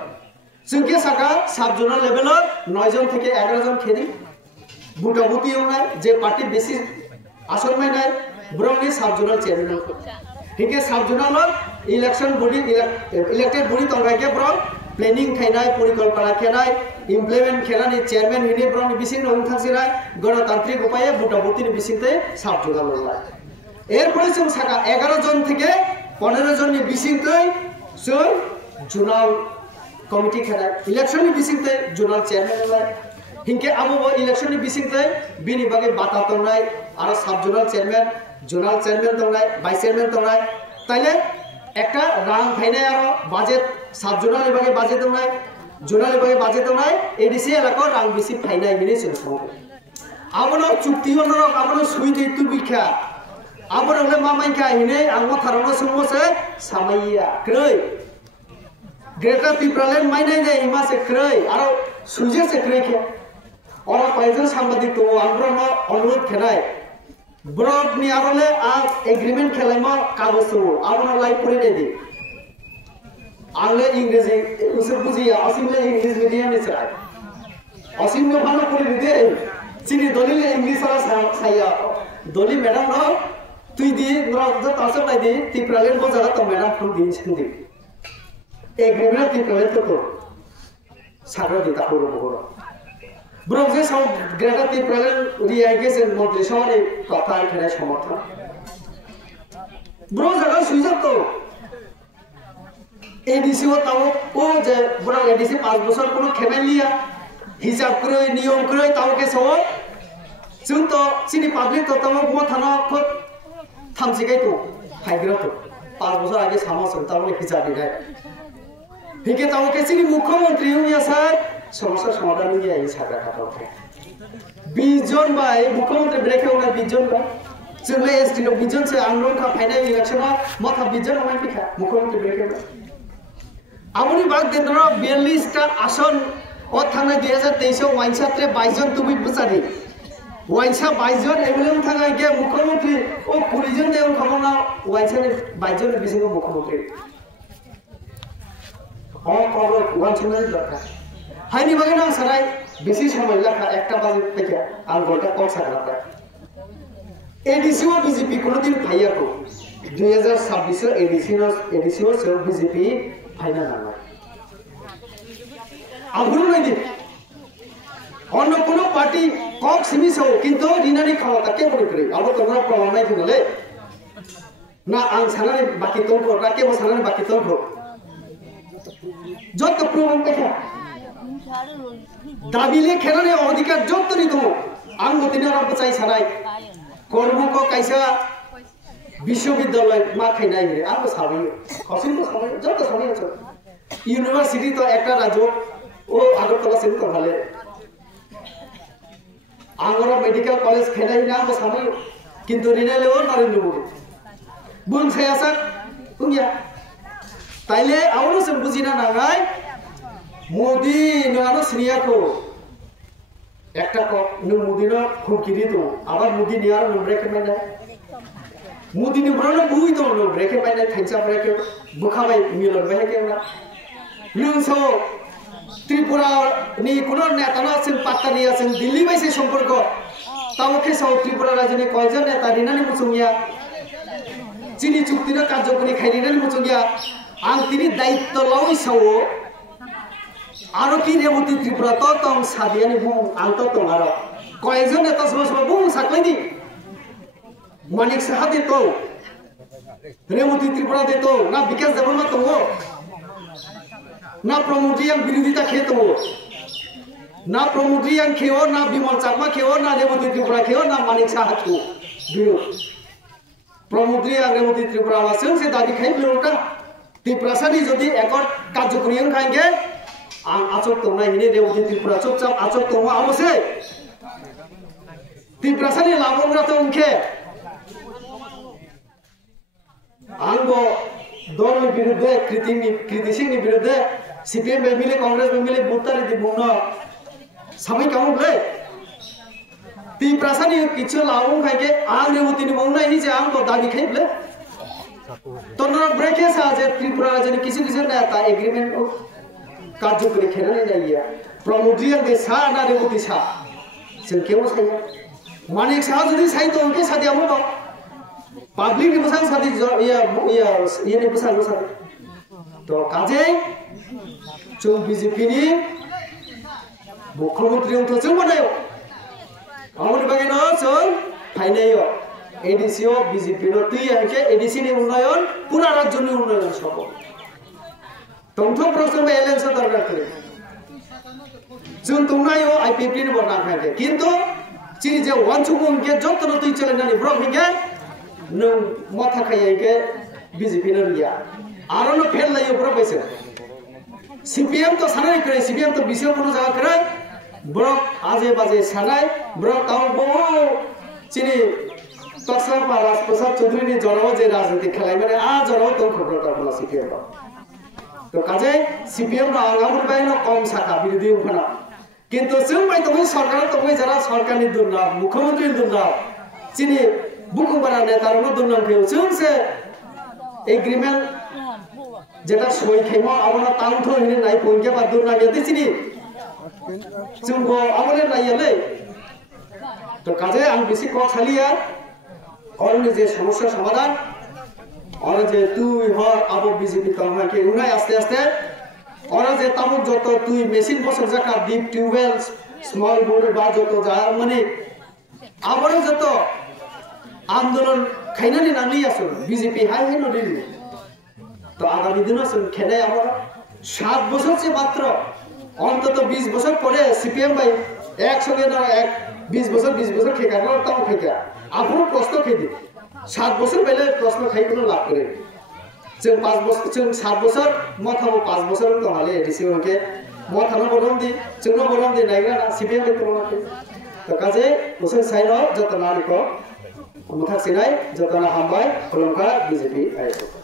जोंखे साका सब जुनाल लेभेलाव 9 জন থেকে 11 জন खेरी बुटाबुटी होनाय जे पार्टी बेसि आसन मायनाय ब्रह्मनि सब जुनाल चेयरमैन हिंगे सब जुनाल इलेक्शन बडी इलेक्टेड बडी तंगायके ब्रह्म प्लेनिंग थायनाय परिकल्पना खेनाय इमप्लिमेंट खेनानि चेयरमैन हिनि ब्रह्मनि बिसिं उनथांसिराय गणतांत्रिक उपाये बुटाबुटीनि बिसिंते सब जुनाल लाय एरपरे जों साका 11 জন থেকে 15 जननि बिसिंते जों जुनाल कमिटी खेनाय इलेक्शननि बिसिंते जुनाल चेयरमैन लाय हिंके आबो इलेक्शननि बिसिंते बिनि बागे बाता तंनाय आरो सब जुनाल चेयरमैन तंनाय भाइस चेयरमैन तंनाय ताइले একটা রাং ফাইনাय आरो बाजेट सब जुनालनि बागे बाजेट तंनाय जुनालनि बागे बाजेट तंनाय एडिसि एलाको रां बिसि फाइनाय बिनि जों आबोनो चुक्ति होनो आबोनो सुइदि तुबिखा आबोनो मा माइखा हिने आंगो थारनो समोसे सामाइया क्रै ग्रेटर पिपरालेन माइनाय ने हिमासे क्रै आरो सुजे से क्रै के और पाइजन सांबादिक तो आंग्रनो अनुरोध खेनाय ब्रड नि आरोले आ एग्रीमेंट खेलायमा कागजो आबोनो लाइफ परि दे आंले इंग्लिश उसर बुझिया असिमले इंग्लिश मीडियम नि सराय असिमनो भानो परि दे चिनि दलिले इंग्लिश वाला साया दलि मैडम न तुई दी नरद तासो लाई दी तिप्रालेन को जरा तो मैडम फुल दिन छिंदी एग्रीमेंट तिप्रालेन तो सागरो दी तापुरो बगरो ब्रॉक जे साउ ग्रेटर तिप्रालेन रियाइगेशन मंत्री सभानि कथा खेनाय समर्थन ब्रो जगह सुइजा तो एडीसी ও তাও ও যে বড় এডিসি 5 বছর কোনো খেমাই লিয়া হিসাব করে নিয়ম করে তাওকে সব जों तो चिनि पाब्लिक तो ताव मो थाना खुद थामसिगाय तो फाइग्रा तो 5 বছর आगे सामा संतावले हिसाब दिनाय हिके तावके चिनि मुख्यमंत्री हुया सर समस्या समाधान हुया इ सागा खातावके 20 जन बाय मुख्यमंत्री ब्रेके होना 20 जन बा जोंले एसटी नो 20 जन से आंदोलन का फाइनाल इलेक्शन माथा 20 जन होय पिखा मुख्यमंत्री ब्रेके आमुनि बाग देन्द्र 42 टा आसन और थाना 2023 वाइनसात्रे 22 जन तुबि बुसारि वाइनसा 22 जन एमएलए थांगा के मुख्यमंत्री ओ 20 जन देव खमना वाइनसा 22 जन बिसिंगो मुख्यमंत्री ओ खबर वाइनसा दरकार हाइनि बागे ना सराय बेसि समय लाखा एकटा बाजे पेके आं गोटा कल साराता एडीसी ओ बीजेपी कोनो दिन फाइया को 2026 एडीसी ओ से बीजेपी फाइना ना आगुन नाइदि अन्य कोनो पार्टी कक सिमिसो किंतु रिनानि खावता के बनि करे आबो तोरा प्रमाण नाइ दिनले ना आं सानानि बाकी तंखो राके बो सानानि बाकी तंखो जत प्रमाण देखा दाबिले खेनानि अधिकार जतनि दङ आं गतिनि राव बचाइ सानाय कर्म को काइसा विश्वविद्यालय मा खाइनाय रे आं साबि खसिनबो साबि जत साबि छ यूनिवर्सिटी तो एकटा राज्य ओ आगरतला से तो भाले आंगरा मेडिकल कॉलेज खेनाय ना बो साबि किंतु रिनाले ओ नरेंद्र मोदी बुं सायासा बुंया ताइले आवनो जों बुजिना नागाय मोदी नानो स्नियाखौ एकटा को नु मोदीनो खुकिरि तो आबार मोदी नियार नु ब्रेक मायनाय मोदी नि ब्रनो बुइ तो नु ब्रेक मायनाय थाइसा ब्रेक बुखाबाय मिलन बाय केना नोंसो त्रिपुरा नि कोनो नेताना जों पात्ता निया जों दिल्ली बायसे सम्पर्क तावके साउ त्रिपुरा राज्यनि कयजन नेता दिनानि मुसुंगिया चिनि चुक्तिनो कार्यकरि खायरिनानि मुसुंगिया आं तिनि दायित्व लावै सावो आरो कि रेवती त्रिपुरा तो तंग सादियानि बुं आं तो तंगारो कयजन नेता सब बुं साख्लायनि मानिक साहादि तो रेवती त्रिपुरा दे तो ना विकास देवमा तो ना प्रमोदियां विरोधिता खेतो ना प्रमुद्री आं खेओ ना बिमल चाकमा खेओ ना रेवती त्रिपुरा खेओ ना मानिक साहा खेओ बियो प्रमुद्री आं रेवती त्रिपुरा वासों से दादी खाई बियो का त्रिपुरासानी जदि एकट कार्यक्रम खाएंगे आं आचक तो नहीं हिने रेवती त्रिपुरा चुपचाप आचक तो वहाँ आवश्य त्रिपुरासानी लाभोंग्रा तो उनके आंगो दोनों विरुद्ध कृतिसिंह विरुद्ध सीपीएम में मिले कांग्रेस में मिले बुतारी दिबुना समय काउं ले त्रिपुरासानी किछु लाभों खाएंगे आं रेवती नि मौना ही जे आंगो दाबी खाई ले तो ना ब्रेके सा जे त्रिपुरा राज्य किसी ने आता एग्रीमेंट कार्यक्रम खेलने नहीं जाइए प्रमुद्रियन के साथ ना रेवती सा संख्या वो सही मानिक साहब जल्दी सही तो उनके साथ यामो तो पब्लिक ने पसंद साथी ये ने पसंद तो काजे जो बीजेपी ने मुख्यमंत्री उनको जो बनायो आमर बागे ना जो फाइनेयो एडीसीओ बीजेपी नो तुई है के एडीसी ने उन्नयन पूरा राज्य ने उन्नयन सब तंथो प्रश्न में एलेंस दरकार करे जों तुंनायो आईपीपी ने बना खाए किंतु चीज जे वांचुगु उनके जत न तुई चले नानी ब्रो हिंगे न माथा खाए के बीजेपी ने लिया आरो न फेल लायो ब्रो पैसे सीपीएम तो सानाय करे सीपीएम तो विषय कोनो जगह करे ब्रो आजे बाजे सानाय ब्रो ताव बो चिनी तक्सर महाराज प्रसाद चौधरी ने जराव जे राजनीति खेलाय माने आ जराव तो खबरटा बोला सीपीएम तो काजे सीपीएम रा आंगामुर बायनो कम शाखा बिरोधी उफाना किंतु जों बाय तो सरकार तो जरा सरकारनि दुर्ना मुख्यमंत्री दुर्ना चिनी बुकुबारा नेतारनो दुर्ना के जों से एग्रीमेंट जेटा सय खेमा आबना तांथो हिने नाय पइके बा दुर्ना के दिसिनि जों गो आबले नायले तो काजे आं बेसि को खालिया और जे समस्या समाधान और जे तुई हर आबो बीजेपी कमा के उनाय आस्ते आस्ते और जे तामुक जतो तुई मेशिन बसक जाका डीप ट्यूबवेल स्मॉल बोर बा जतो जा माने आबरो जतो आंदोलन खाइनानि नांगली आसो बीजेपी हाय हाय नदिनि तो आगामी दिनों से खेले आबो 7 বছর से मात्र অন্তত 20 বছর পরে সিপিএম ভাই একসঙ্গে না এক 20 বছর খেকানো তাও খেকা আপনি প্রশ্ন খেদি 7 বছর বেলে প্রশ্ন খাই কোনো লাভ করে जों 5 বছর जों 7 বছর মথাবো 5 বছর তো হালে এডিসি ওকে মথানো বলম দি जोंनो বলম দি নাইগা না সিপিএম কে তো তো কাজে বছর সাইনো যতনা লিখো মুথাক সিনাই যতনা হামবাই কলমকা বিজেপি আইছো